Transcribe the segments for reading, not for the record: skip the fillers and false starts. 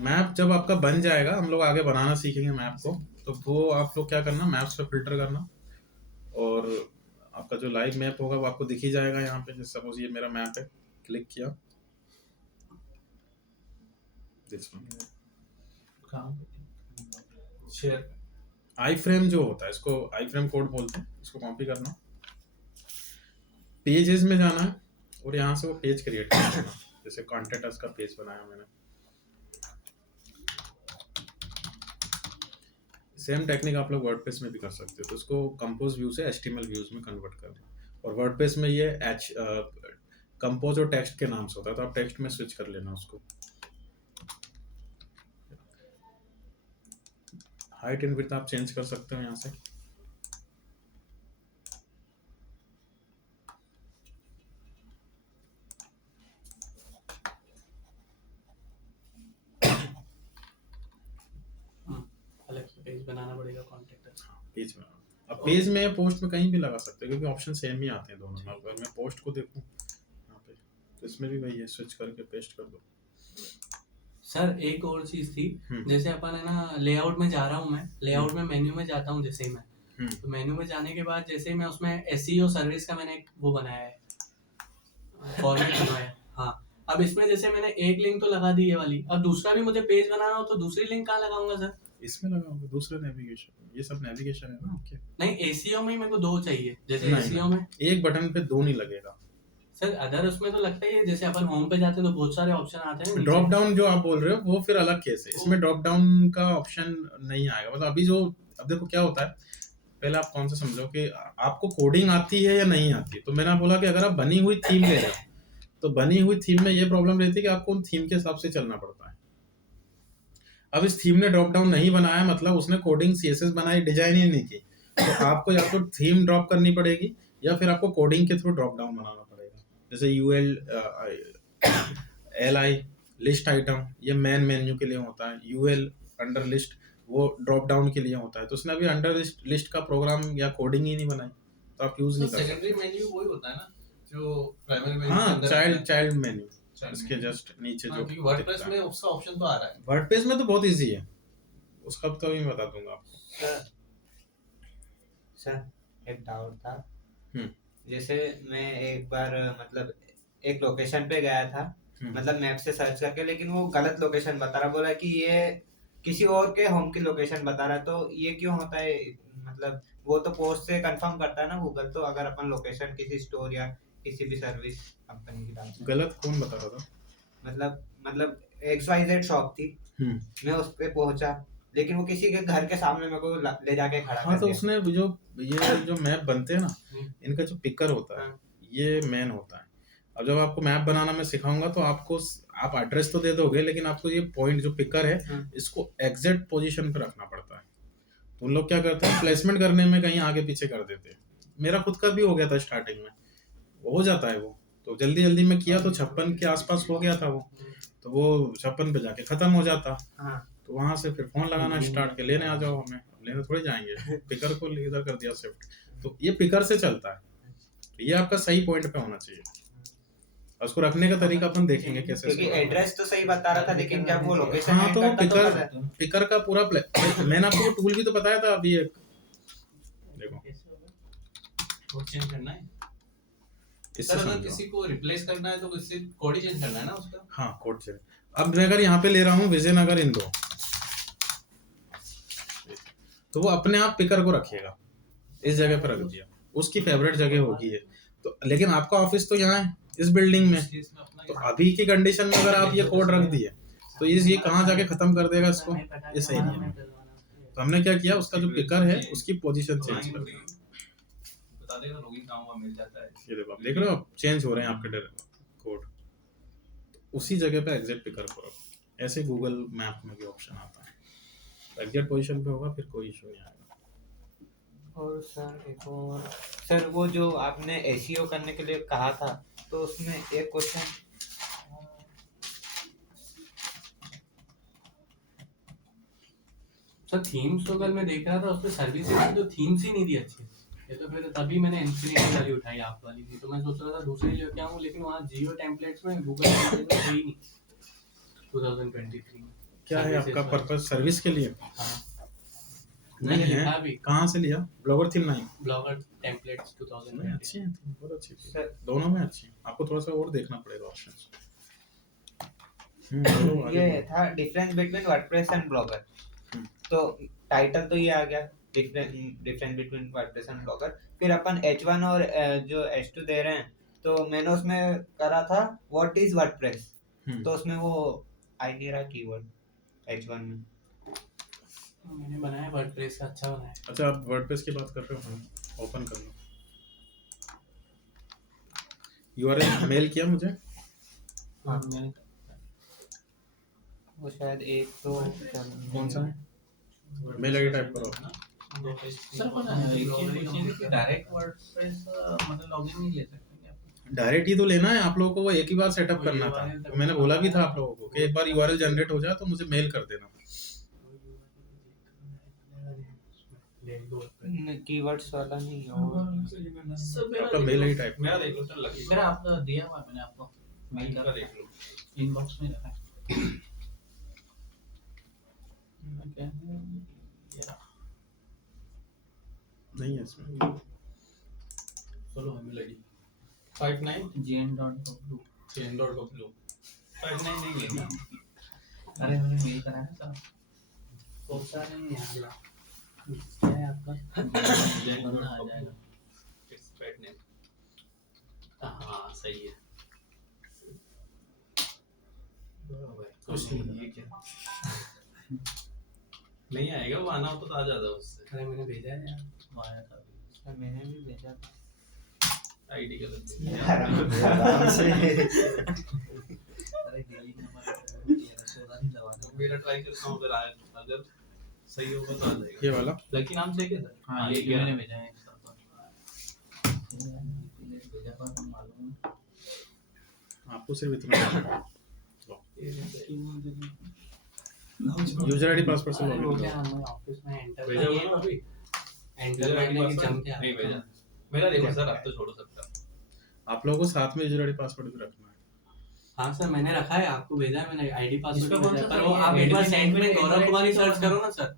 Map जब आपका बन जाएगा, हम लोग आगे बनाना सीखेंगे मैप को, तो वो आप लोग क्या करना, मैप्स पे फिल्टर करना और आपका जो लाइव मैप होगा वो आपको दिख ही जाएगा यहाँ पे। जैसे सपोज ये मेरा मैप है, क्लिक किया, शेयर आई फ्रेम जो होता है, इसको आई फ्रेम कोड बोलते हैं, इसको कॉपी करना, पेजेस में जाना है और यहाँ से वो पेज क्रिएट करना। जैसे कॉन्टेक्ट अस का पेज बनाया मैंने, सेम टेक्निक आप लोग वर्डप्रेस में भी कर सकते हो। तो इसको कंपोज व्यू से एचटीएमएल व्यूज में कन्वर्ट करना, और वर्डप्रेस में ये कंपोज और टेक्स्ट के नाम से होता है, तो आप टेक्स्ट में स्विच कर लेना उसको। हाइट एंड विड्थ आप चेंज कर सकते हो यहाँ से। अलग से पेज बनाना पड़ेगा कॉन्टेक्ट। पेज में, अब पेज में या पोस्ट में कहीं भी लगा सकते हो, क्योंकि ऑप्शन सेम ही आते हैं दोनों में। अगर मैं पोस्ट को देखूं यहाँ पे, तो इसमें भी वही है, स्विच करके पेस्ट कर दो। सर एक और चीज थी, जैसे अपन है ना लेआउट में जा रहा हूँ, मैं लेआउट में मेन्यू में जाता हूँ, जैसे ही मैं तो मेन्यू में जाने के बाद जैसे ही मैं उसमें एसईओ सर्विस का मैंने एक वो बनाया है, फॉर्मेट बनाया है। हाँ, अब इसमें जैसे मैंने एक लिंक तो लगा दी ये वाली, अब दूसरा भी मुझे पेज बनाना हो तो दूसरी लिंक कहाँ लगाऊंगा सर? इसमें लगाओगे दूसरे नेविगेशन, ये सब नेविगेशन है ना आपके। नहीं, एसीओ में ही मेरे को 2 चाहिए, जैसे नहीं, एसीओ में एक बटन पे 2 नहीं लगेगा सर। अदर उसमें तो लगता ही है, जैसे अपन होम पे जाते हैं तो बहुत सारे ऑप्शन आते हैं। ड्रॉप डाउन जो आप बोल रहे हो वो फिर अलग केस है, इसमें ड्रॉप डाउन का ऑप्शन नहीं आएगा। मतलब अभी जो, अब देखो क्या होता है, पहले आप कौन सा समझो कि आपको कोडिंग आती है या नहीं आती है। तो मैंने बोला कि अगर आप बनी हुई थीम ले रहे हो, तो बनी हुई थीम में ये प्रॉब्लम रहती है कि आपको उन थीम के हिसाब से चलना पड़ता है। अब इस थीम ने ड्रॉप डाउन नहीं बनाया, मतलब उसने कोडिंग सीएसएस बनाई, डिजाइन ही नहीं की, तो आपको या तो थीम ड्रॉप करनी पड़ेगी या फिर आपको कोडिंग के थ्रू ड्रॉप डाउन बनाना पड़ेगा। जैसे UL L I list item, ये मेन मेन्यू के लिए होता है। यूएल अंडर लिस्ट वो ड्रॉप डाउन के लिए होता है। तो उसने अभी अंडर लिस्ट का प्रोग्राम या कोडिंग ही नहीं बनाई, तो आप यूज नहीं कर सकते। सेकेंडरी मेन्यू वही होता है ना जो प्राइमरी मेन्यू। हाँ, चाइल्ड मेन्यू इसके जस्ट नीचे जो वर्डप्रेस में उसका ऑप्शन तो आ रहा है। वर्डप्रेस में तो बहुत इजी है, उसका तो मैं बता दूंगा आपको। सर एक डाउट था, जैसे मैं एक बार मतलब एक लोकेशन पे गया था, मतलब मैप से सर्च करके, लेकिन वो गलत लोकेशन बता रहा, बोला कि ये किसी और के होम की लोकेशन बता रहा। तो ये क्यों होता है? मतलब वो तो पोस्ट से कंफर्म करता है ना गूगल, तो अगर अपन लोकेशन किसी स्टोर या किसी भी सर्विस कंपनी की डालते हैं। गलत कौन बता रहा था? मतलब XYZ शॉप थी, मैं उस पे पहुंचा, लेकिन वो किसी के घर के सामने मेरे को ले जाके खड़ा हाँ, तो उसने जो मैप बनते हैं ना, इनका जो पिकर होता है ये मेन होता है। अब जब आपको मैप बनाना मैं सिखाऊंगा तो आप एड्रेस तो दे दोगे, लेकिन आपको ये पॉइंट जो पिकर है इसको एग्जैक्ट पोजीशन पे रखना पड़ता है। तो उन लोग क्या करते हैं, प्लेसमेंट करने में कहीं आगे पीछे कर देते हैं। मेरा खुद का भी हो गया था स्टार्टिंग में, हो जाता है वो, तो जल्दी जल्दी में किया तो 56 के आसपास हो गया था वो, तो वो 56 पे जाके खत्म हो जाता। तो वहां से फिर फोन लगाना स्टार्ट के लेने आ जाओ हमें, लेने थोड़ी जाएंगे, पिकर को इधर कर दिया शिफ्ट। तो ये पिकर से चलता है, तो ये आपका सही पॉइंट पे होना चाहिए। उसको रखने का तरीका अपन देखेंगे कैसे, क्योंकि एड्रेस तो सही बता रहा था, लेकिन जब वो लोकेशन हाँ तो पिकर का पूरा मैंने आपको टूल भी तो बताया था अभी एक, देखो कोड चेंज करना है। सर अगर किसी को रिप्लेस करना है तो किसी कोड ही चेंज करना है ना उसका। हाँ, कोड चेंज। अब मैं अगर यहाँ पे ले रहा हूँ विजयनगर इंदौर, तो वो अपने आप पिकर को रखिएगा, इस जगह पर रख दिया, उसकी फेवरेट जगह होगी ये। तो लेकिन आपका ऑफिस तो यहाँ है इस बिल्डिंग में, तो अभी की कंडीशन में अगर आप ये कोड रख दिए तो ये कहाँ जाके खत्म कर देगा इसको, ये सही नहीं है। तो हमने क्या किया, उसका जो पिकर है उसकी पोजीशन चेंज कर दी, बता देगा लॉगिन कहाँ हुआ, मिल जाता है। ये देखो आप देख रहे हो, आप चेंज हो रहे हैं आपके कोड, उसी जगह पे एग्जैक्ट पिकर को रखो। ऐसे गूगल मैप में भी ऑप्शन आता है, एग्जैक्ट पोजीशन पे होगा, फिर कोई इशू नहीं आएगा। और सर एक और, सर वो जो आपने एसईओ करने के लिए कहा था, तो उसमें एक क्वेश्चन, सर थीम्स तो कल मैं देख रहा था उसपे सर्विसेज की तो थीम्स ही नहीं दी अच्छी। ये तो फिर तभी मैंने इन्फिनिटी वाली उठाई आप वाली थी, तो मैं सोच रहा था दूसरी लेके आऊं, लेकिन वहाँ जियो टेम्पलेट्स में गूगल टेम्पलेट्स में है ही नहीं 2023 में। क्या है आपका पर्पस? सर्विस के लिए? हाँ नहीं मैंने है। लिखा भी कहाँ से लिया? ब्लॉगर थीम नहीं? ब्लॉगर टेम्पलेट्स नहीं, 2020 अच्छी है थीम, बहुत अच्छी थी। सर दोनों में अच्छी है। आपको थोड़ा सा और देखना पड़ेगा ऑप्शंस। बोलो आगे ये बोलो। था difference between WordPress and Blogger. हम्म। तो टाइटल तो ये आ गया, difference between WordPress and Blogger. फिर अपन H1 और जो H2 दे रहे हैं, तो मैंने उसमें करा था व्हाट इज वर्डप्रेस, तो उसमें वो आई नहीं रहा कीवर्ड H1 में। मैंने बनाया वर्डप्रेस का, अच्छा बनाया। अच्छा, आप वर्डप्रेस की बात कर रहे हो? ओपन कर लो। यूआरएल मेल किया मुझे? हाँ मैंने वो शायद एक तो कौन सा है? मेल आईडी टाइप करो अपना। सर पर डायरेक्ट वर्डप्रेस मतलब लॉगिन नहीं ले सकते क्या? डायरेक्ट ही तो लेना है आप लोगों को, वो एक ही बार सेटअप करना था। तो मैंने बोला भी था आप लोगों को कि एक बार यूआरएल जनरेट हो जाए तो मुझे मेल कर देना। कीवर्ड्स वाला नहीं है वो। सर आपका मेल आईडी टाइप। मेरा देख लो सर, लगी मेरा आपका दिया हुआ है मैंने आपको, मेल का देख लो, इनबॉक्स में रखा है। नहीं है इसमें। चलो हमें लगी 59 gn.w। gn.w 59 नहीं लेना। अरे मैंने मेल कराया था, बहुत सारे नहीं यार। क्या है आपका? बनना आ जाएगा। It's pet name. हाँ सही है। कुछ नहीं, ये क्या नहीं आएगा, वो आना हो तो आ जाता उससे। अरे मैंने भेजा है यार, वो आया था अभी। सर मैंने भी भेजा था। आईडी गलत आराम से। अरे डेली नंबर 16 नहीं दबाना। मेरा ट्राई करता हूँ, अगर आए, अगर सही होगा तो आ जाएगा। ये वाला लकी नाम से क्या सर? हाँ ये मैंने भेजा है एक साथ। भेजा पर हम मालूम है। आपको सिर्फ इतना यूजर आईडी पासवर्ड से अरे वो लॉगिन क्या करो। हमने ऑफिस में एंटर भेजा हुआ ना अभी? एंटर करने की जम के नहीं भेजा मेरा, देखो सर आप तो छोड़ सकते हो। आप लोगों को साथ में यूजर आईडी पासवर्ड भी रखना है। हाँ सर मैंने रखा है, आपको भेजा है मैंने आईडी इसका पासवर्ड कौन भेजा सा है, पर सर वो ये आप एक बार admin सेंड में admin गौरव कुमारी सर्च admin करो ना सर।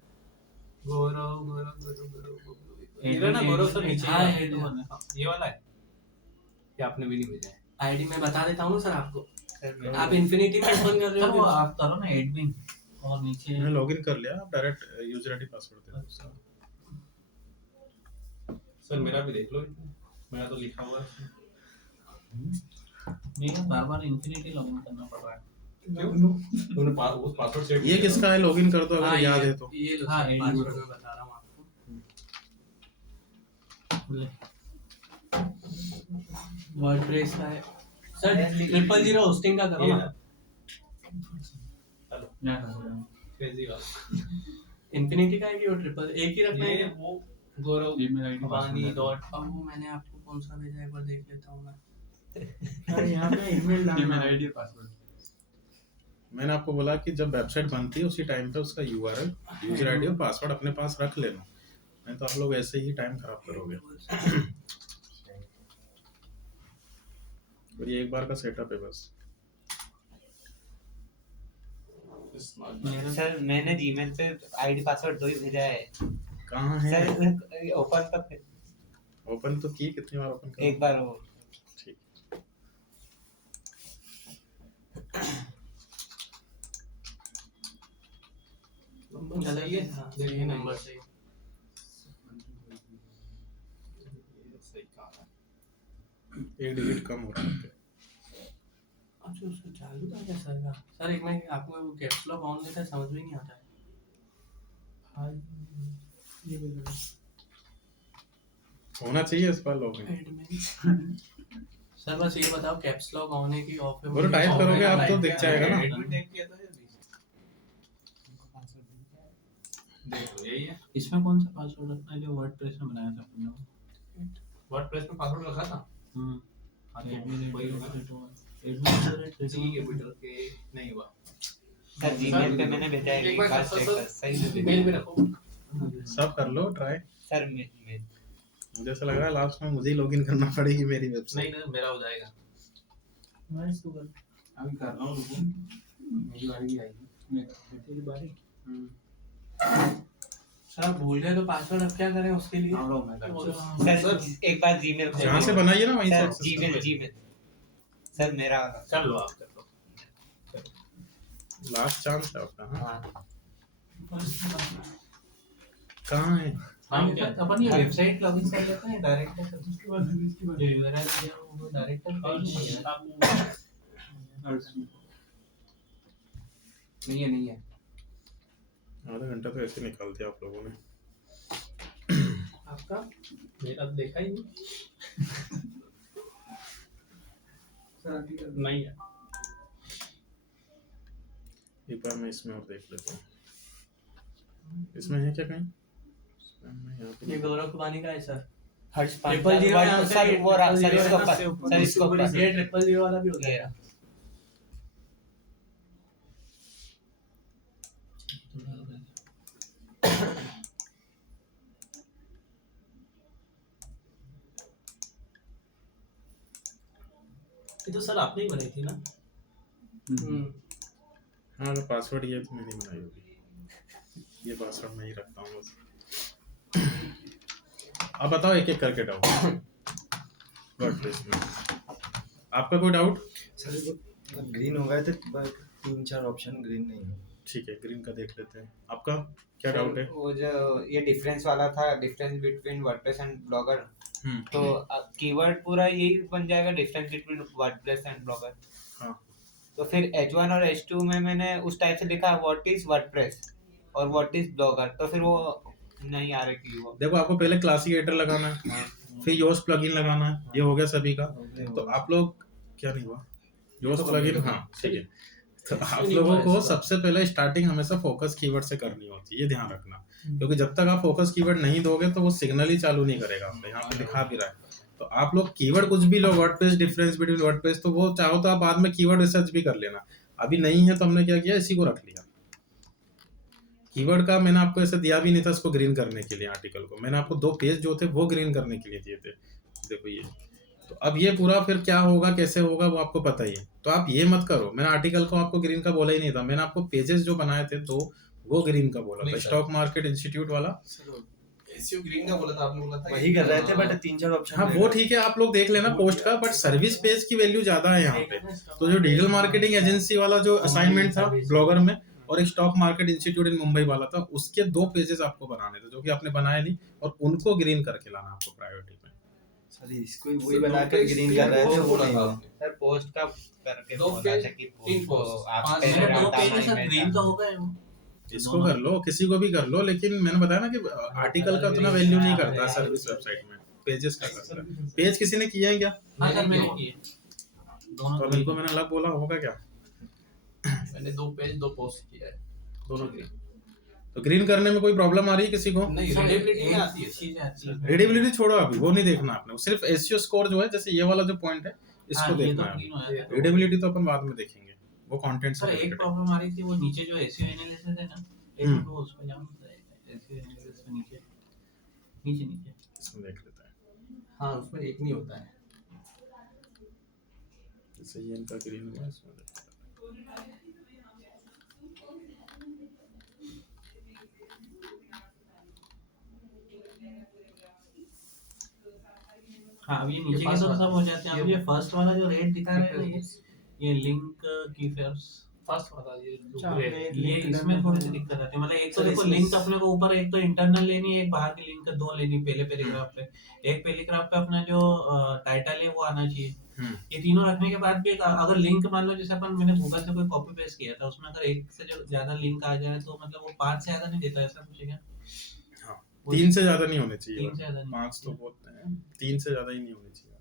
गौरव ये ना गौरव सर नीचे हाँ, ही ये है। ये वाला है, ये आपने भी नहीं भेजा है। आईडी मैं बता देता हूँ ना सर आपको। सर मैंने आप इन्फिनिटी में ओपन कर रहे सर वो हो। आप करो ना एडमिन और नीचे मैंने लॉगिन कर लिया, आप डायरेक्ट यूजर आईडी पासवर्ड दे दो। सर मेरा भी देख लो, मेरा तो लिखा हुआ है। मेरा बार-बार इन्फिनिटी लॉगिन करना पड़ रहा है। क्यों? तूने वो पासवर्ड सेट ये किसका है? लॉगिन कर दो अगर हाँ, याद है तो। ये लो हाँ, सर, ये पासवर्ड लो। मैं बता रहा हूँ आपको। वर्डप्रेस का है सर, 000 होस्टिंग का करो ये ना। हेलो क्रेजी वाला इन्फिनिटी का है कि वो ट्रिपल एक ही रखना है ये क्या? वो गौरव ईमेल आईडी वानी डॉट अब वो मैंने आपको कौन सा भेजा एक बार देख लेता हूँ मैं। अरे यहाँ पे ईमेल डालना है। आईडी पासवर्ड मैंने आपको बोला कि जब वेबसाइट बनती है उसी टाइम पे उसका यूआरएल, यूजर आईडी और पासवर्ड अपने पास रख लेना, नहीं तो आप लोग ऐसे ही टाइम खराब करोगे। और ये एक बार का सेटअप है बस। सर मैंने जीमेल पे आईडी पासवर्ड 2 ही भेजा है। कहाँ है? सर ओपन तो फिर ओपन तो की, कितनी बार ओपन कर? एक बार वो ठीक। सही है। हाँ, देखिए सही नंबर नंबर सही कहा है। एक डिजिट कम हो रहा है। अच्छा उसको चालू था क्या सर का? सर एक मैं आपको वो कैप्स लॉक ऑन लेता है, समझ में नहीं आता है। ये भी करो। होना चाहिए इस बार लॉगिन। एडमिन सर बस ये बताओ कैप्स लॉक ऑन है कि ऑफ है? वो तो टाइप करोगे आप तो दिख जाएगा ना। एडमिन टैग किया था या नहीं? देख लो यही है। इसमें कौन सा पासवर्ड रखना है जो वर्डप्रेस में बनाया था आपने? वर्डप्रेस में पासवर्ड रखा था। हाँ तो वही होगा। एडमिन जी कंप्यूटर के नहीं हुआ। सर जीमेल पे मैंने भेजा है, एक एक बार बार सर, चेक सर, कर सही से मेल भेजा में रखो। सब कर लो ट्राई। सर मेल मुझे ऐसा लग रहा है लास्ट में मुझे ही लॉगिन करना पड़ेगी मेरी वेबसाइट। नहीं मेरा हो जाएगा। नाइस तो कर। अभी कर रहा हूँ रुको, मेरी आईडी आएगी। तेरी बारी। सर आप भूल गए तो पासवर्ड अब क्या करें उसके लिए? सर एक बार जीमेल जहाँ से बनाइए ना वहीं से सर access जीमेल करिए। जीमेल सर मेरा कर लो आप, कर लो। लास्ट चांस है आपका। हाँ, हाँ कहाँ है? हम क्या अपन ये वेबसाइट लॉगिन कर लेते हैं डायरेक्ट उसके बाद जो यूआरएल दिया वो डायरेक्ट नहीं है। आधा घंटा तो ऐसे निकाल दिया आप लोगों ने। आपका मेरा देखा ही नहीं। नहीं है। एक बार मैं इसमें और देख लेता हूँ। इसमें है क्या कहीं? मैं यहाँ पे ये गौरव खुबानी का है सर। हर्ष ट्रिपल जीरो यहाँ से सर वो रहा, सर 000 इसको है ना, सर इसको ऊपर। ये 000 वाला भी हो गया। ये तो सर आपने ही बनाई थी ना। हाँ, तो पासवर्ड ये तो मैंने बनाई होगी। ये पासवर्ड मैं ही रखता हूँ बस। अब बताओ एक एक करके डाउट वर्डप्रेस में। आपका कोई डाउट? सर ग्रीन हो गए थे पर 3-4 ऑप्शन ग्रीन नहीं है। ठीक है, ग्रीन का देख लेते हैं। आपका क्या डाउट है? वो जो ये डिफरेंस वाला था, difference between WordPress and blogger, तो कीवर्ड पूरा यही बन जाएगा, difference between WordPress and blogger. हाँ। तो फिर H1 और H2 में मैंने उस टाइप से लिखा व्हाट इज वर्डप्रेस और व्हाट इज ब्लॉगर, तो फिर वो नहीं आ रही कीवर्ड। देखो, आपको पहले क्लासिक एडिटर लगाना है, फिर योस प्लगइन लगाना है। ये हो गया सभी का। तो आप लोग क्या नहीं हुआ योस प्लगइन? हाँ ठीक है। तो आप लोगों को सबसे पहले स्टार्टिंग हमेशा फोकस कीवर्ड से करनी होती है, ये ध्यान रखना। क्योंकि जब तक आप फोकस कीवर्ड नहीं दोगे तो वो सिग्नल ही चालू नहीं करेगा। आपने यहाँ पे लिखा भी रहा है। तो आप लोग कीवर्ड कुछ भी लो, वर्डप्रेस, डिफरेंस बिटवीन वर्डप्रेस, तो वो चाहो तो आप बाद में कीवर्ड रिसर्च भी कर लेना। अभी नहीं है तो हमने क्या किया, इसी को रख लिया। कीवर्ड का मैंने आपको ऐसे दिया भी नहीं था इसको ग्रीन करने के लिए। आर्टिकल को मैंने आपको 2 पेज जो थे वो ग्रीन करने के लिए दिए थे। देखो ये, तो अब ये पूरा फिर क्या होगा, कैसे होगा, वो आपको पता ही है। तो आप ये मत करो, मैंने आर्टिकल को आपको ग्रीन का बोला ही नहीं था। मैंने आपको पेजेस जो बनाए थे तो वो ग्रीन का बोला था। स्टॉक मार्केट इंस्टीट्यूट वाला एसईओ ग्रीन का बोला था आपने, बोला था वही कर रहे थे बट 3-4 ऑप्शन। हाँ वो ठीक है, आप लोग देख लेना पोस्ट का, बट सर्विस पेज की वैल्यू ज्यादा है यहाँ पे। तो जो डिजिटल मार्केटिंग एजेंसी वाला जो असाइनमेंट था ब्लॉगर में, और एक स्टॉक मार्केट इंस्टीट्यूट इन मुंबई वाला था, उसके 2 पेजेस आपको बनाने थे जो कि आपने बनाए नहीं, और उनको ग्रीन करके लाना आपको प्रायोरिटी में। सर इसको ही वही बना के ग्रीन कर रहे थे, वो नहीं हुआ। सर पोस्ट का करके दो बोला पेज, था कि 3 पोस्ट को पोस्ट, आप 5 पहले मेरे 2 डालना पेज सर ही ग्रीन नहीं का था। हो गए। इसको कर लो, किसी को भी कर लो, लेकिन मैंने बताया ना कि आर्टिकल का उतना वैल्यू नहीं करता सर्विस वेबसाइट में, पेजेस का करता है। पेज किसी ने किया है क्या? हाँ सर मैंने किए तो अब इनको मैंने अलग बोला होगा क्या? मैंने 2 पेज 2 पोस्ट किया है, दोनों की। तो ग्रीन करने में कोई प्रॉब्लम आ रही है किसी को? नहीं रीडेबिलिटी में आती है सर। चीजें आती है। रीडेबिलिटी छोड़ो, अभी वो नहीं देखना आपने, सिर्फ एसईओ स्कोर जो है, जैसे ये वाला जो पॉइंट है इसको हाँ, ये देखना तो है। green हो जाता है। रीडेबिलिटी तो अपन बाद में देखेंगे, वो कंटेंट से सर एक related है। प्रॉब्लम आ रही थी, वो नीचे जो एसईओ एनालिसिस है ना, एक हम्म। तो उस पे जाऊं, एसईओ एनालिसिस में नीचे नीचे नीचे इसमें देख लेते हैं। हाँ उसमें एक नहीं होता है। जैसे ये इनका ग्रीन हुआ, इसमें देख लेते हैं। हाँ अब ये नीचे के तो सब हो जाते हैं। अब ये फर्स्ट वाला जो रेट दिखा रहे हैं ना, ये लिंक की फेयर्स फर्स्ट वाला ये अच्छा, जो आपने एक ये link इसमें डाला थोड़ी था। सी दिक्कत आती है। मतलब एक तो सर, देखो इसमें- लिंक अपने को ऊपर एक तो इंटरनल लेनी है, एक बाहर की लिंक 2 लेनी पहले पैराग्राफ पे। एक पैराग्राफ पे अपना जो टाइटल है वो आना चाहिए। ये तीनों रखने के बाद भी अगर लिंक मान लो, जैसे अपन मैंने गूगल से कोई कॉपी पेस्ट किया था, उसमें अगर एक से जो ज्यादा लिंक आ जाए तो मतलब वो 5 से ज्यादा नहीं देता, ऐसा कुछ है क्या? हाँ, 3 से ज्यादा नहीं होने 3 से चाहिए। ज्यादा नहीं। 5 तो बोलते हैं, 3 से ज्यादा ही नहीं होने चाहिए।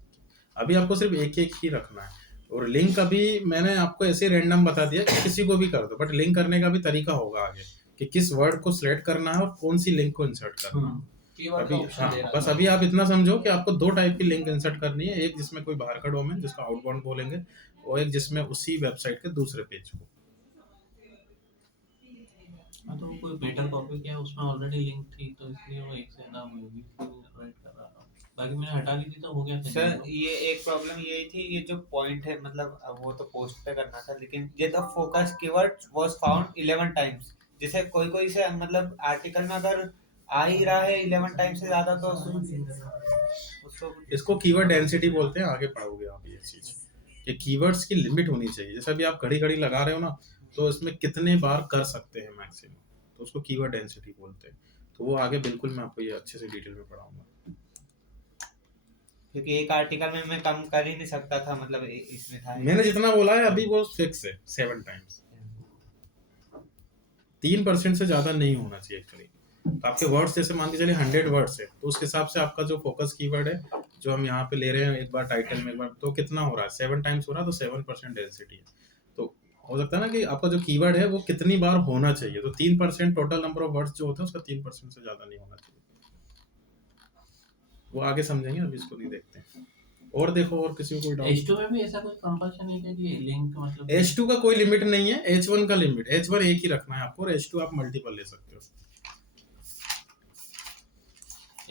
अभी आपको सिर्फ एक एक ही रखना है। और लिंक अभी मैंने आपको ऐसे रैंडम बता दिया कि किसी को भी कर दो, बट लिंक करने का भी तरीका होगा आगे कि किस वर्ड को सिलेक्ट करना है और कौन सी लिंक को इंसर्ट करना है। कीवर्ड का अभी ऑप्शन हाँ, दे रहा बस है। अभी आप इतना समझो कि आपको 2 टाइप की लिंक इंसर्ट करनी है। एक जिसमें कोई बाहर का डोमेन जिसको आउटबाउंड बोलेंगे, और एक जिसमें उसी वेबसाइट के दूसरे पेज को। हाँ तो कोई बेटर कॉपी किया, उसमें ऑलरेडी लिंक थी तो इसलिए वो एक से ज्यादा मूवी राइट कर रहा था। बाकी मैंने हटा ली थी तो हो गया था। सर ये एक प्रॉब्लम यही थी, ये जो पॉइंट है मतलब अब वो तो पोस्ट पे करना था, लेकिन ये the focus keyword was found 11 times, जैसे कोई कोई से मतलब आर्टिकल में अगर आ ही रहा है 11 टाइम्स से ज्यादा तो उसको इसको कीवर्ड डेंसिटी बोलते हैं, आगे पढ़ोगे आप ये चीज कि कीवर्ड्स की लिमिट होनी चाहिए। जैसे अभी आप घड़ी घड़ी लगा रहे हो ना, तो इसमें कितने बार कर सकते हैं मैक्सिमम, तो उसको कीवर्ड डेंसिटी बोलते हैं। तो वो आगे बिल्कुल मैं आपको ये अच्छे से डिटेल में पढ़ाऊंगा, क्योंकि एक आर्टिकल में मैं कम कर ही नहीं सकता था, मतलब इसमें था मैंने जितना बोला है अभी वो फिक्स है 7 टाइम्स, 3% से ज्यादा नहीं होना चाहिए एक्चुअली। तो आपके वर्ड्स जैसे मान के चलिए 100 वर्ड्स है, तो उसके हिसाब से आपका जो फोकस कीवर्ड है जो हम यहाँ पे ले रहे हैं एक बार टाइटल में, एक बार तो कितना हो रहा है 7 टाइम्स हो रहा है, तो 7% डेंसिटी है। तो हो सकता है ना कि आपका जो कीवर्ड है वो कितनी बार होना चाहिए, तो 3% टोटल नंबर ऑफ वर्ड्स जो होते हैं उसका 3% से ज्यादा नहीं होना चाहिए। वो आगे समझेंगे, अभी इसको नहीं देखते हैं। और देखो और किसी को कोई डाउट? H2 में भी ऐसा कोई कंपल्शन नहीं है कि लिंक मतलब H2 का कोई लिमिट नहीं है, H1 का लिमिट, H1 एक ही रखना है आपको, और H2 आप मल्टीपल ले सकते हो।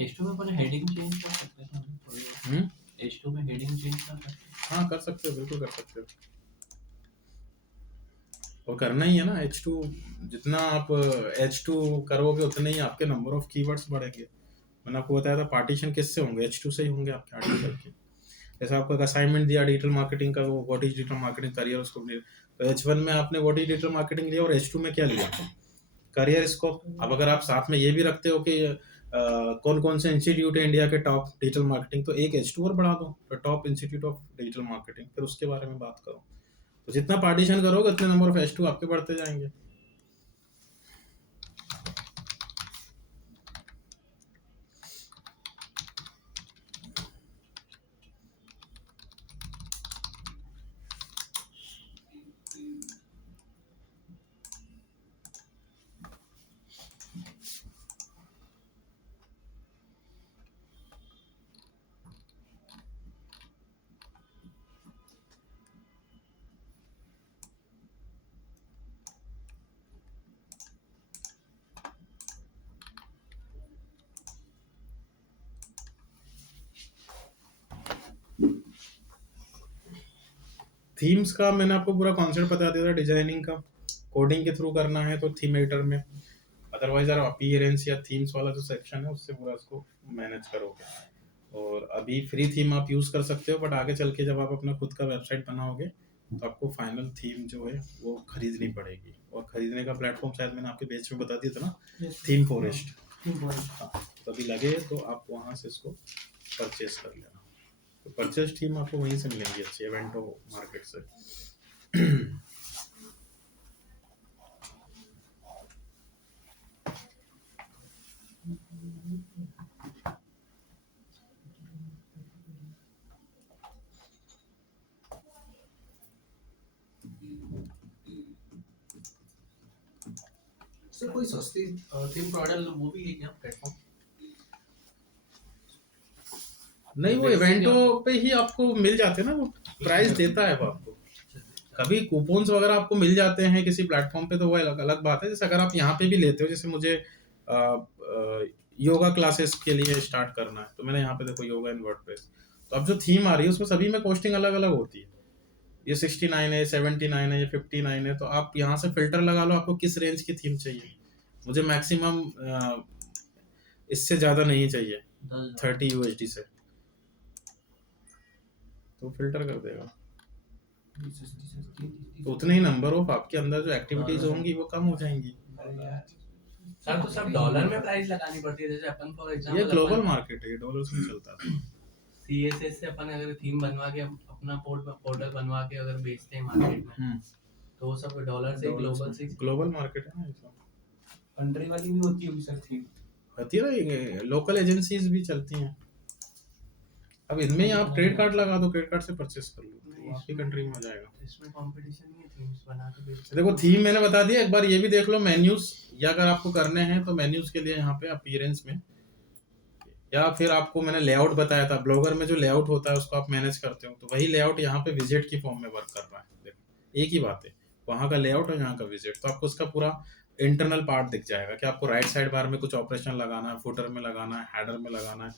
H2 में अपने हेडिंग चेंज कर सकते हैं। H2 में हेडिंग चेंज कर सकते हैं। हाँ कर सकते हो, बिल्कुल कर सकते हो, और करना ही है ना। H2 जितना आप H2 करोगे उतने ही आपके नंबर ऑफ कीवर्ड्स बढ़ेंगे। मैंने आपको बताया था पार्टीशन किससे होंगे, H2 से ही होंगे आपके आर्टिकल के। जैसे आपको एक असाइनमेंट दिया डिजिटल मार्केटिंग का, वो what is digital marketing career, उसको तो H1 में आपने व्हाट इज डिजिटल मार्केटिंग लिया, और H2 में क्या लिया, करियर स्कोप। अब अगर आप साथ में ये भी रखते हो कि कौन कौन से इंस्टीट्यूट है इंडिया के टॉप डिजिटल मार्केटिंग, तो एक H2 और बढ़ा दो, तो top institute of digital marketing, फिर उसके बारे में बात करो। तो जितना पार्टीशन करोगे उतने नंबर ऑफ H2 आपके बढ़ते जाएंगे। थीम्स का मैंने आपको पूरा कॉन्सेप्ट बता दिया था डिजाइनिंग का। कोडिंग के थ्रू करना है तो थीम एडिटर में, अदरवाइज आप अपीयरेंस या थीम्स वाला जो सेक्शन है उससे पूरा उसको मैनेज करोगे। और अभी फ्री थीम आप यूज़ कर सकते हो, बट आगे चल के जब आप अपना खुद का वेबसाइट बनाओगे तो आपको फाइनल थीम जो है वो खरीदनी पड़ेगी, और खरीदने का प्लेटफॉर्म शायद मैंने आपके पेज में बता दिया था ना, थीम फॉरेस्ट। हाँ, कभी लगे तो आप वहाँ से इसको परचेज कर लेना। तो परचेज थीम आपको वहीं से मिलेंगी अच्छी, इवेंटो मार्केट से। सर कोई सस्ती थीम प्रोडक्ट वो भी है क्या प्लेटफॉर्म? नहीं, वो इवेंटो पे ही आपको मिल जाते हैं ना, वो प्राइस देता है वो आपको। कभी कूपन्स वगैरह आपको मिल जाते हैं किसी प्लेटफॉर्म पे, तो वो अलग अलग बात है। जैसे अगर आप यहाँ पे भी लेते हो, जैसे मुझे योगा क्लासेस के लिए स्टार्ट करना है, तो मैंने यहाँ पे देखो योगा इन वर्डप्रेस, तो अब जो थीम आ रही है उसमें सभी में कॉस्टिंग अलग अलग होती है। ये 69 है, 79 है, ये 59 है, तो आप यहाँ से फिल्टर लगा लो आपको किस रेंज की थीम चाहिए। मुझे मैक्सिमम इससे ज़्यादा नहीं चाहिए 30 USD से, तो फिल्टर कर देगा। तो उतने ही नंबर ऑफ आपके अंदर जो एक्टिविटीज होंगी वो कम हो जाएंगी। सर तो सब डॉलर में प्राइस लगानी पड़ती है, जैसे अपन फॉर एग्जांपल ये ग्लोबल मार्केट है, डॉलर्स में चलता है। CSS से अपन अगर थीम बनवा के अपना पोर्टल बनवा के अगर बेचते हैं मार्केट में, तो वो सब डॉलर से ग्लोबल मार्केट है ना, ये सब कंट्री वाली भी होती है सर थीम होती है ना, लोकल एजेंसीज भी चलती हैं। अब इनमें ही आप क्रेडिट कार्ड लगा दो, क्रेडिट कार्ड से परचेस कर लो, तो आपकी कंट्री में हो जाएगा। इसमें कंपटीशन नहीं है थीम्स बना के बेचने। देखो थीम मैंने बता दिया, एक बार ये भी देख लो मेन्यूज, या अगर आपको करने हैं तो मेन्यूज के लिए यहाँ पे अपीयरेंस में, या फिर आपको मैंने लेआउट बताया था, ब्लॉगर में जो लेआउट होता है उसको आप मैनेज करते हो, तो वही लेआउट यहाँ पे विजिट की फॉर्म में वर्क कर रहा है। देखो एक ही बात है, वहाँ का लेआउट और यहाँ का विजिट, तो आपको उसका पूरा इंटरनल पार्ट दिख जाएगा कि आपको राइट साइड बार में कुछ ऑपरेशन लगाना है, फुटर में लगाना है, हेडर में लगाना है,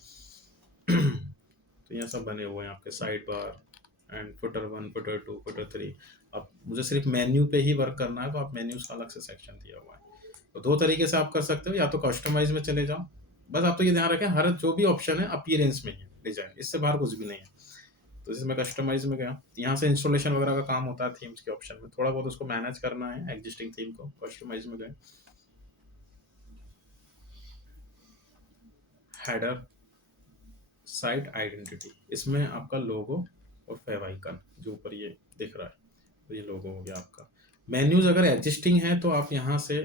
तो यहाँ सब बने हुए हैं आपके side bar and footer 1, footer 2, footer 3। अब मुझे सिर्फ मेन्यू पे ही वर्क करना है, तो आप मेन्यूज का अलग से सेक्शन दिया हुआ है। तो दो तरीके से आप कर सकते हो, या तो कस्टमाइज में चले जाओ, बस आप तो ये ध्यान रखें हर जो भी ऑप्शन है अपीयरेंस में ही है, डिजाइन, इससे बाहर कुछ भी नहीं है। तो जैसे मैं कस्टमाइज में गया, यहाँ से इंस्टॉलेशन वगैरह का काम होता है थीम्स के ऑप्शन में, थोड़ा बहुत उसको मैनेज करना है एग्जिस्टिंग थीम को। कस्टमाइज में गए, हेडर, साइट आइडेंटिटी, इसमें आपका लोगो और फेव आइकन जो ऊपर ये दिख रहा है, तो ये लोगो हो गया आपका। मेन्यूज अगर एग्जिस्टिंग है तो आप यहाँ से,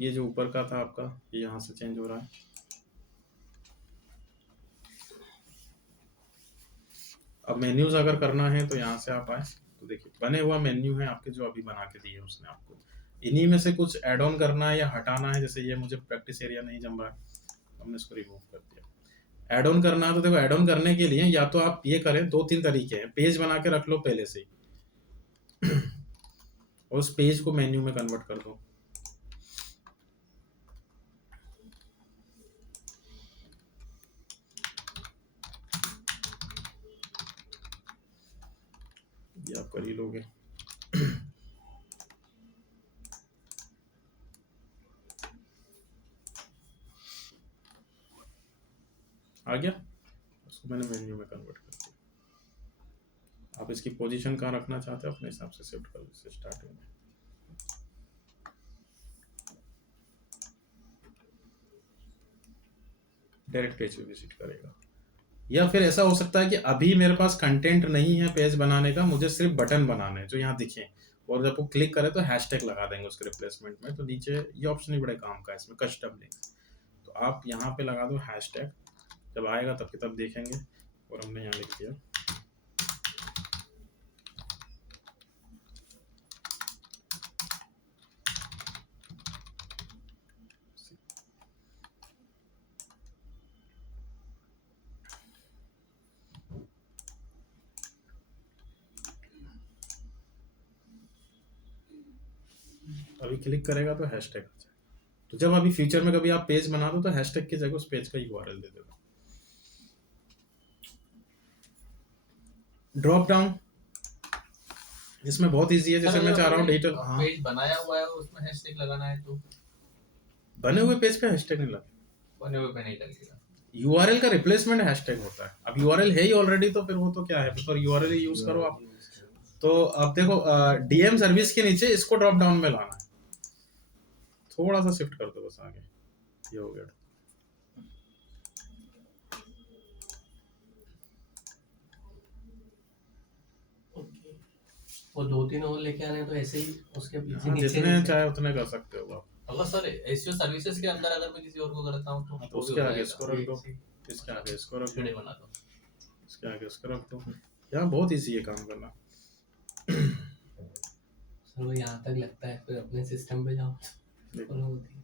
ये जो ऊपर का था आपका, ये यहाँ से चेंज हो रहा है। अब मेन्यूज अगर करना है तो यहाँ से आप आए, तो देखिए बने हुआ मेन्यू है आपके जो अभी बना के दिए उसने आपको। इन्हीं में से कुछ ऐड ऑन करना है या हटाना है, जैसे ये मुझे प्रैक्टिस एरिया नहीं जम रहा है, हमने इसको रिमूव कर दिया। ऐड ऑन करना है तो देखो, ऐड ऑन करने के लिए या तो आप ये करें, 2-3 तरीके हैं, पेज बना के रख लो पहले से ही और उस पेज को मेन्यू में कन्वर्ट कर दो। ये आप कर ही लोगे। आ गया, उसको मैंने मेन्यू में कन्वर्ट कर दिया। आप इसकी पोजीशन कहाँ रखना चाहते हो अपने हिसाब से शिफ्ट कर लो स्टार्टिंग में। डायरेक्ट पेज पे विजिट करेगा। या फिर ऐसा हो सकता है कि अभी मेरे पास कंटेंट नहीं है पेज बनाने का, मुझे सिर्फ बटन बनाने हैं जो यहाँ दिखे, और जब वो क्लिक करे तो हैशटैग लगा देंगे उसके रिप्लेसमेंट में। तो नीचे ये ऑप्शन ही बड़े काम का है इसमें, कस्टम लिंक। तो आप यहाँ पे लगा दो हैशटैग, जब आएगा तब के तब देखेंगे। और हमने यहाँ लिख दिया अभी क्लिक करेगा तो हैशटैग आ जाएगा। तो जब अभी फ्यूचर में कभी आप पेज बना दो तो हैशटैग की जगह उस पेज का यूआरएल दे देगा। ड्रॉप डाउन, इसमें बहुत इजी है, जैसे मैं चाह रहा हूँ डिजिटल, हाँ पेज बनाया हुआ है उसमें हैशटैग लगाना है तो बने हुए पेज पे हैशटैग नहीं लगा, बने हुए पे नहीं लगेगा। यूआरएल का रिप्लेसमेंट हैशटैग होता है। अब यूआरएल है ही ऑलरेडी, तो फिर वो तो क्या है, फिर यूआरएल ही यूज करो आप। तो अब देखो डीएम सर्विस के नीचे इसको ड्रॉप डाउन में लाना है, थोड़ा सा शिफ्ट कर दो बस आगे, ये हो गया। वो 2-3 और लेके आने हैं तो ऐसे ही उसके पीछे हाँ, नीचे जितने नीचे। चाहे उतने कर सकते हो आप। अगर सर एसईओ सर्विसेज के अंदर अगर मैं किसी और को करता हूँ तो हाँ, तो वो भी उसके हो आगे जाएगा। इसको रख दो, इसके आगे इसको रख वीडियो दो, बना दो। इसके आगे इसको रख दो। यहाँ बहुत इजी है काम करना। सर वो यहाँ तक लगता है, फिर अपने सिस्टम पे जाओ देखो। और होती है।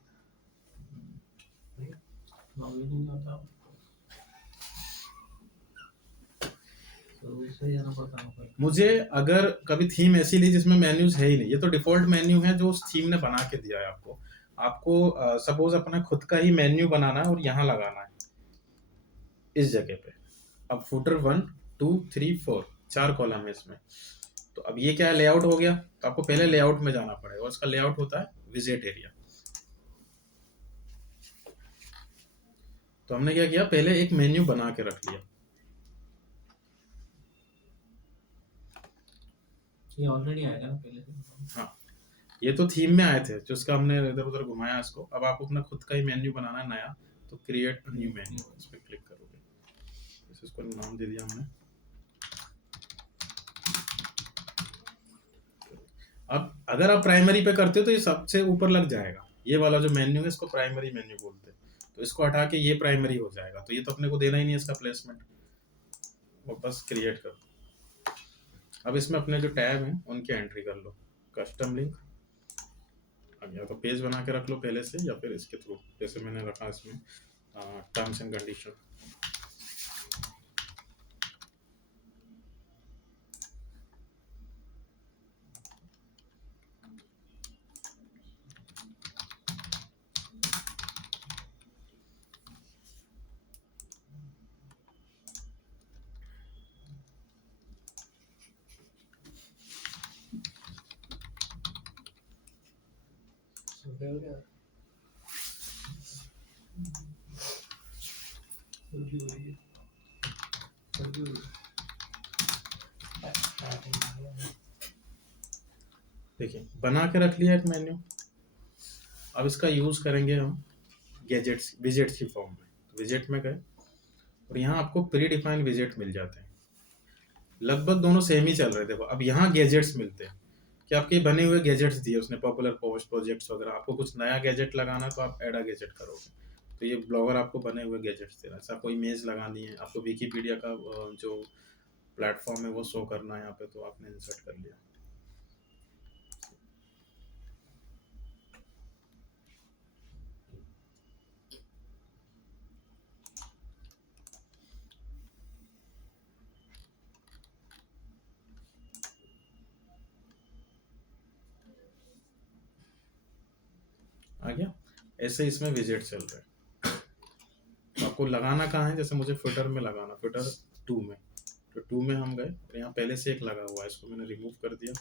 लॉगिन नहीं होता, सर्विस से जाना पड़ता है। मुझे अगर कभी थीम ऐसी ली जिसमें मेन्यूज है ही नहीं, ये तो डिफॉल्ट मेन्यू है जो उस थीम ने बना के दिया है आपको। आपको सपोज अपना खुद का ही मेन्यू बनाना है और यहाँ लगाना है इस जगह पे। अब फुटर 1, 2, 3, 4 4 कॉलम है इसमें। तो अब ये क्या है, लेआउट हो गया, तो आपको पहले लेआउट में जाना पड़ेगा, और इसका लेआउट होता है विजिट एरिया। तो हमने क्या किया, पहले एक मेन्यू बना के रख लिया। ये ऑलरेडी आएगा ना पहले से। हाँ, ये तो थीम में आए थे जो इसका हमने इधर उधर घुमाया इसको। अब आपको अपना खुद का ही मेन्यू बनाना है नया, तो क्रिएट न्यू मेन्यू, इस पर क्लिक करोगे, इसको नाम दे दिया हमने। अब अगर आप प्राइमरी पे करते हो तो ये सबसे ऊपर लग जाएगा, ये वाला जो मेन्यू है इसको प्राइमरी मेन्यू बोलते हैं। तो इसको हटा के ये प्राइमरी हो जाएगा, तो ये तो अपने को देना ही नहीं है इसका प्लेसमेंट, वो बस क्रिएट कर दो। अब इसमें अपने जो टैब हैं उनकी एंट्री कर लो, कस्टम लिंक। अब या तो पेज बना के रख लो पहले से, या फिर इसके थ्रू, जैसे मैंने रखा इसमें टर्म्स एंड कंडीशन। ओके हो गया देखिए बना के रख लिया एक मेन्यू। अब इसका यूज करेंगे हम गैजेट्स विजेट्स की फॉर्म में। विजेट में गए और यहाँ आपको प्री डिफाइंड विजेट मिल जाते हैं, लगभग दोनों सेम ही चल रहे। देखो अब यहाँ गैजेट्स मिलते हैं कि आपके बने हुए गैजेट्स दिए उसने, पॉपुलर पोस्ट प्रोजेक्ट्स वगैरह। आपको कुछ नया गैजेट लगाना है तो आप ऐड अ गैजेट करोगे, तो ये ब्लॉगर आपको बने हुए गैजेट्स दे रहा है। ऐसा कोई इमेज लगानी है आपको, विकीपीडिया का जो प्लेटफॉर्म है वो शो करना है यहाँ पे, तो आपने इंसर्ट कर लिया। आ गया। ऐसे इसमें विजेट चल रहे हैं। तो आपको लगाना कहाँ है, जैसे मुझे फुटर में लगाना, फुटर 2 में, तो 2 में हम गए और यहाँ पहले से एक लगा हुआ है, इसको मैंने रिमूव कर दिया।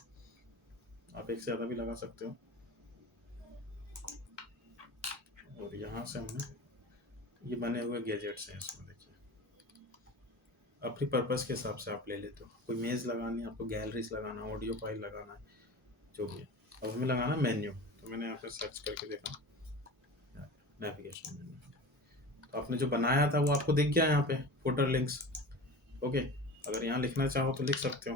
आप एक से ज़्यादा भी लगा सकते हो। और यहाँ से हमने ये बने हुए गैजेट्स हैं इसमें, देखिए अपनी पर्पस के हिसाब से आप ले लेते हो। कोई मेज लगानी है आपको, गैलरीज लगाना, ऑडियो फाइल लगाना है, जो भी है। अब हमें लगाना मेन्यू, तो मैंने यहाँ पे सर्च करके देखा नेविगेशन मेन्यू, तो आपने जो बनाया था वो आपको दिख गया यहाँ पे, फुटर लिंक्स। ओके, अगर यहाँ लिखना चाहो तो लिख सकते हो।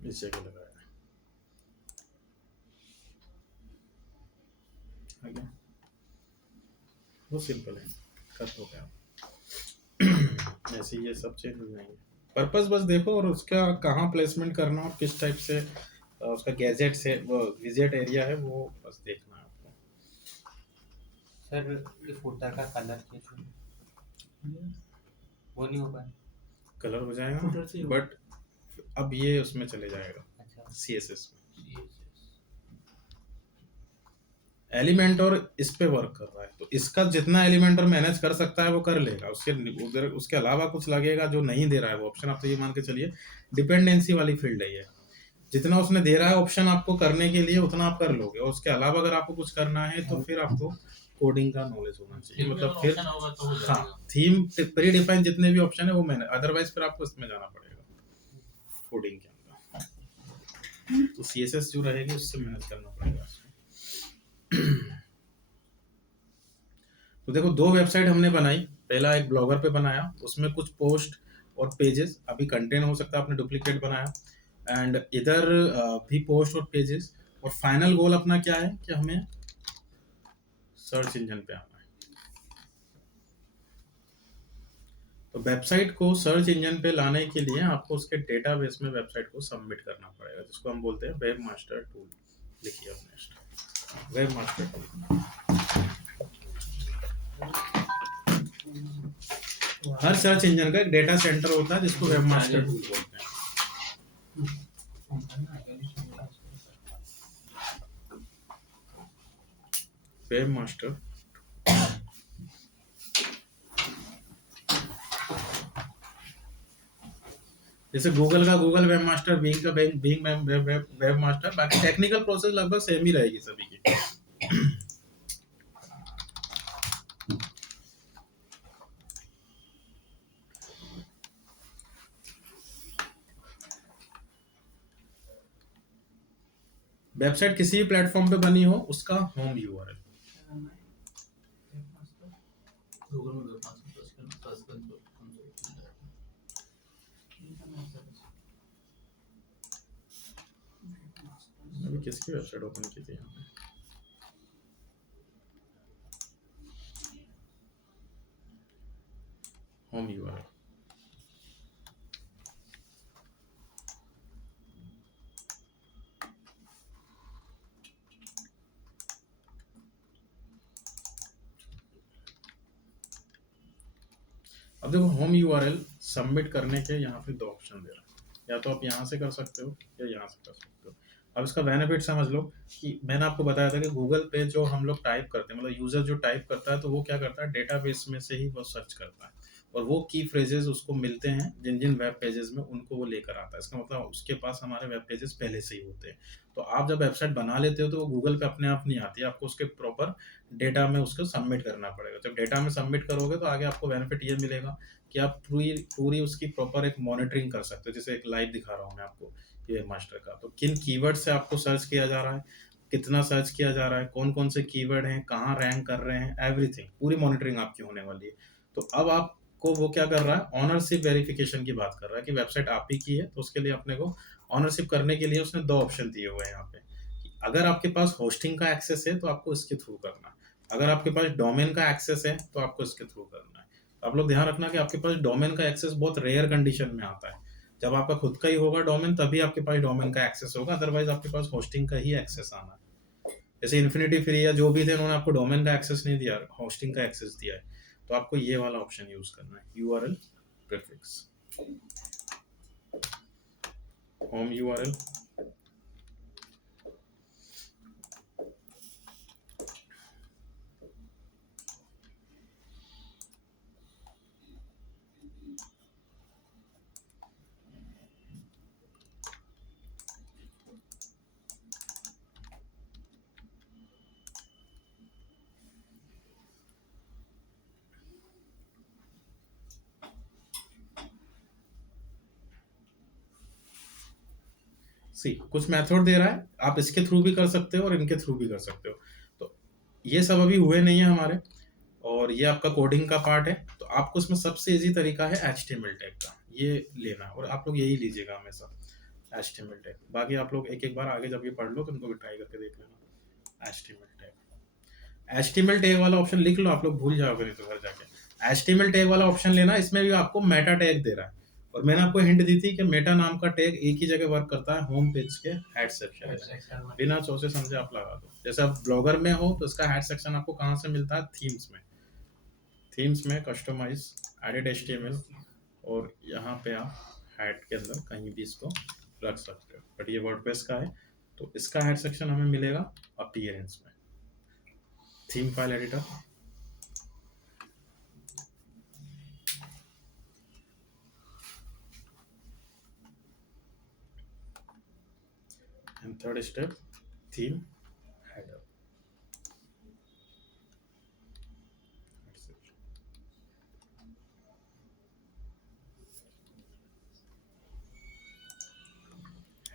इस जगह लगाया है, आ गया। बहुत सिंपल है, कर दो क्या ऐसे ये सब चेंज हो जाएंगे। पर्पस बस देखो और उसका कहाँ प्लेसमेंट करना और किस टाइप से उसका गैजेट से वो विजेट एरिया है वो बस देखना है आपको। सर ये फुटर का कलर कैसे, वो नहीं होगा? कलर हो जाएगा Footer से ही होगा। बट अब ये उसमें चले जाएगा अच्छा CSS में। एलिमेंट और इस पे वर्क कर रहा है, तो इसका जितना एलिमेंट और मैनेज कर सकता है वो कर लेगा। उसके उधर उसके अलावा कुछ लगेगा जो नहीं दे रहा है वो ऑप्शन, आप तो ये मान के चलिए डिपेंडेंसी वाली फील्ड है ये। जितना उसने दे रहा है ऑप्शन आपको करने के लिए उतना आप कर लोगे, और उसके अलावा अगर आपको कुछ करना है तो फिर आपको कोडिंग का नॉलेज होना चाहिए। मतलब फिर हाँ, थीम प्री डिफाइन जितने भी ऑप्शन है वो मैंने, अदरवाइज फिर आपको इसमें जाना पड़ेगा कोडिंग के अंदर। तो CSS जो रहेगी उससे मैनेज करना पड़ेगा। तो देखो 2 वेबसाइट हमने बनाई। पहला एक ब्लॉगर पे बनाया, उसमें कुछ पोस्ट और पेजेस, अभी कंटेंट हो सकता है आपने डुप्लीकेट बनाया, एंड इधर भी पोस्ट और पेजेस। और फाइनल गोल अपना क्या है कि हमें सर्च इंजन पे आना है। तो वेबसाइट को सर्च इंजन पे लाने के लिए आपको उसके डेटाबेस में वेबसाइट को सबमिट करना पड़ेगा, जिसको हम बोलते हैं वेब मास्टर टूल। लिखिए अपने वेब मास्टर टूल। हर सर्च इंजन का एक डेटा सेंटर होता है जिसको वेब मास्टर टूल बोलते हैं। वेब मास्टर जैसे गूगल का गूगल वेब मास्टर, बिंग का बिंग वेब मास्टर, बाकी टेक्निकल प्रोसेस लगभग सेम ही रहेगी सभी की। वेबसाइट किसी भी प्लेटफॉर्म पे बनी हो उसका होम यूआरएल। गूगल में सर्च करना, अभी किसकी वेबसाइट ओपन की थी यहाँ पे? Home URL. अब देखो होम यूआरएल सबमिट करने के यहाँ पे 2 ऑप्शन दे रहा है, या तो आप यहाँ से कर सकते हो या यहाँ से कर सकते हो। अब इसका बेनिफिट समझ लो कि मैंने आपको बताया था कि गूगल पे जो हम लोग टाइप करते हैं, मतलब यूजर जो टाइप करता है तो वो क्या करता है, डेटाबेस में से ही वो सर्च करता है। और वो की फ्रेजेस उसको मिलते हैं जिन जिन वेब पेजेस में, उनको वो लेकर आता है। इसका मतलब उसके पास हमारे वेब पेजेस पहले से ही होते हैं। तो आप जब वेबसाइट बना लेते हो तो वो गूगल पे अपने आप नहीं आती है, आपको उसके प्रॉपर डेटा में उसको सबमिट करना पड़ेगा। जब डेटा में सबमिट करोगे तो आगे आपको बेनिफिट ये मिलेगा कि आप पूरी पूरी उसकी प्रॉपर एक मॉनिटरिंग कर सकते हो। जैसे एक लाइव दिखा रहा हूँ मैं आपको ये मास्टर का, तो किन कीवर्ड से आपको सर्च किया जा रहा है, कितना सर्च किया जा रहा है, कौन कौन से कीवर्ड हैं, कहाँ रैंक कर रहे हैं, एवरीथिंग पूरी मॉनिटरिंग आपकी होने वाली है। तो अब आपको वो क्या कर रहा है, ऑनरशिप वेरिफिकेशन की बात कर रहा है कि वेबसाइट आप ही की है, तो उसके लिए अपने को ऑनरशिप करने के लिए उसने 2 ऑप्शन दिए हुए हैं यहाँ पे। अगर आपके पास होस्टिंग का एक्सेस है तो आपको इसके थ्रू करना है, अगर आपके पास डोमेन का एक्सेस है तो आपको इसके थ्रू करना है। तो आप लोग ध्यान रखना कि आपके पास डोमेन का एक्सेस बहुत रेयर कंडीशन में आता है। जब आपका खुद का ही होगा डोमेन तभी आपके पास डोमेन का एक्सेस होगा, अदरवाइज आपके पास होस्टिंग का ही एक्सेस आना है। जैसे इन्फिनिटी फ्री या जो भी थे उन्होंने आपको डोमेन का एक्सेस नहीं दिया, होस्टिंग का एक्सेस दिया है। तो आपको ये वाला ऑप्शन यूज करना है, यूआरएल प्रीफिक्स, होम यूआरएल, कुछ मेथड दे रहा है, आप इसके थ्रू भी कर सकते हो और इनके थ्रू भी कर सकते हो। तो ये सब अभी हुए नहीं है हमारे, और ये आपका कोडिंग का पार्ट है। तो आपको इसमें सबसे इजी तरीका है HTML टैग का, ये लेना, और आप लोग यही लीजिएगा हमेशा, HTML टैग। बाकी आप लोग एक एक बार आगे जब ये पढ़ लो तो इनको भी ट्राई करके देख लेना। HTML टैग वाला ऑप्शन लिख लो, आप लोग भूल जाओगे नहीं तो घर जाके। HTML टैग वाला ऑप्शन लेना, इसमें भी आपको मेटा टैग दे रहा है, और मैंने आपको हिंट दी थी कि मेटा नाम का टैग एक ही जगह वर्क करता है, होम पेज के हेड सेक्शन में। बिना सोचे समझे आप लगा दो। जैसे आप ब्लॉगर में हो तो इसका हेड सेक्शन आपको कहाँ से मिलता है, थीम्स में कस्टमाइज एडिट HTML, और यहाँ पे आप हेड के अंदर कहीं भी इसको रख सकते हो। बट ये वर्डप्रेस का है तो इसका हेड सेक्शन हमें मिलेगा अपीयरेंस में, theme file editor, and third step theme header।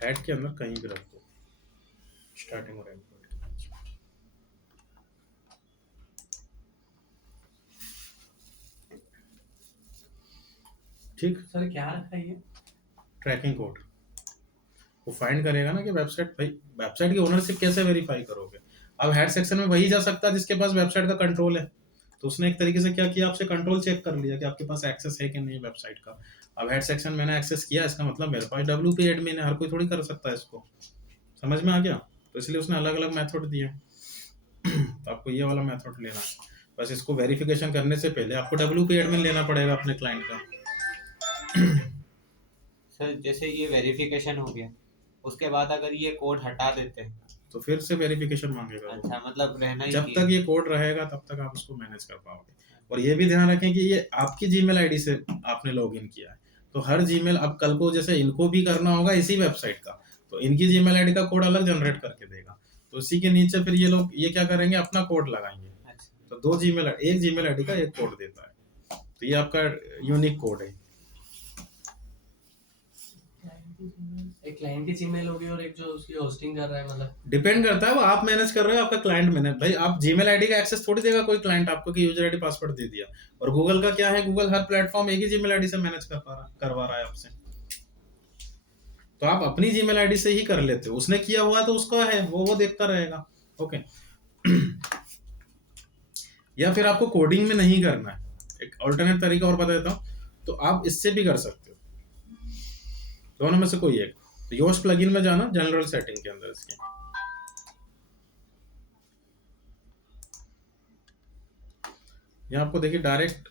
Head के अंदर कहीं भी रख दो, स्टार्टिंग और एंड पॉइंट के बीच में। ठीक, सर क्या रखा है ये? Trekking code. वो फाइंड करेगा ना कि वेबसाइट, भाई वेबसाइट की ओनरशिप कैसे वेरीफाई करोगे। अब हेड सेक्शन में वही जा सकता है जिसके पास वेबसाइट का कंट्रोल है। तो उसने एक तरीके से क्या किया, आपसे कंट्रोल चेक कर लिया कि आपके पास एक्सेस है कि नहीं वेबसाइट का। अब हेड सेक्शन मैंने एक्सेस किया, इसका मतलब मेरे पास WP एडमिन है, हर कोई थोड़ी कर सकता है इसको। समझ में आ गया? तो इसलिए उसने अलग अलग मेथड दिए। तो आपको ये वाला मेथड लेना है। बस इसको वेरिफिकेशन करने से पहले आपको WP एडमिन लेना पड़ेगा अपने क्लाइंट का। सर जैसे ये वेरिफिकेशन हो गया, उसके बाद अगर ये कोड हटा देते हैं तो फिर से वेरिफिकेशन मांगेगा। अच्छा, मतलब रहना ही जब चाहिए। तक ये कोड रहेगा तब तक आप उसको मैनेज कर पाओगे। और ये भी ध्यान रखें कि ये आपकी जीमेल आईडी से आपने लॉगिन किया है, तो हर जीमेल, अब कल को जैसे इनको भी करना होगा इसी वेबसाइट का, तो इनकी जीमेल आईडी का कोड अलग जनरेट करके देगा। तो उसी के नीचे फिर ये लोग ये क्या करेंगे, अपना कोड लगाएंगे। तो एक जीमेल आईडी का एक कोड देता है, तो ये आपका यूनिक कोड है। एक क्लाइंट की जीमेल होगी और एक जो उसकी होस्टिंग कर रहा है, मतलब डिपेंड करता है वो आप मैनेज कर रहे हो, आपका क्लाइंट मैनेज। भाई आप जीमेल आईडी का एक्सेस थोड़ी देगा कोई क्लाइंट आपको कि यूजर आईडी पासवर्ड दे दिया। और गूगल का क्या है, गूगल हर प्लेटफॉर्म एक ही जीमेल आईडी से मैनेज करवा रहा है आपसे। तो आप अपनी जीमेल आईडी से ही कर लेते हो, उसने किया हुआ तो उसका है, वो देखता रहेगा। ओके। या फिर आपको कोडिंग में नहीं करना है, एक ऑल्टरनेट तरीका और बता देता हूँ, तो आप इससे भी कर सकते हो, दोनों में से कोई एक। तो योस्ट प्लगइन में जाना, जनरल सेटिंग के अंदर इसके, यहाँ आपको देखिए डायरेक्ट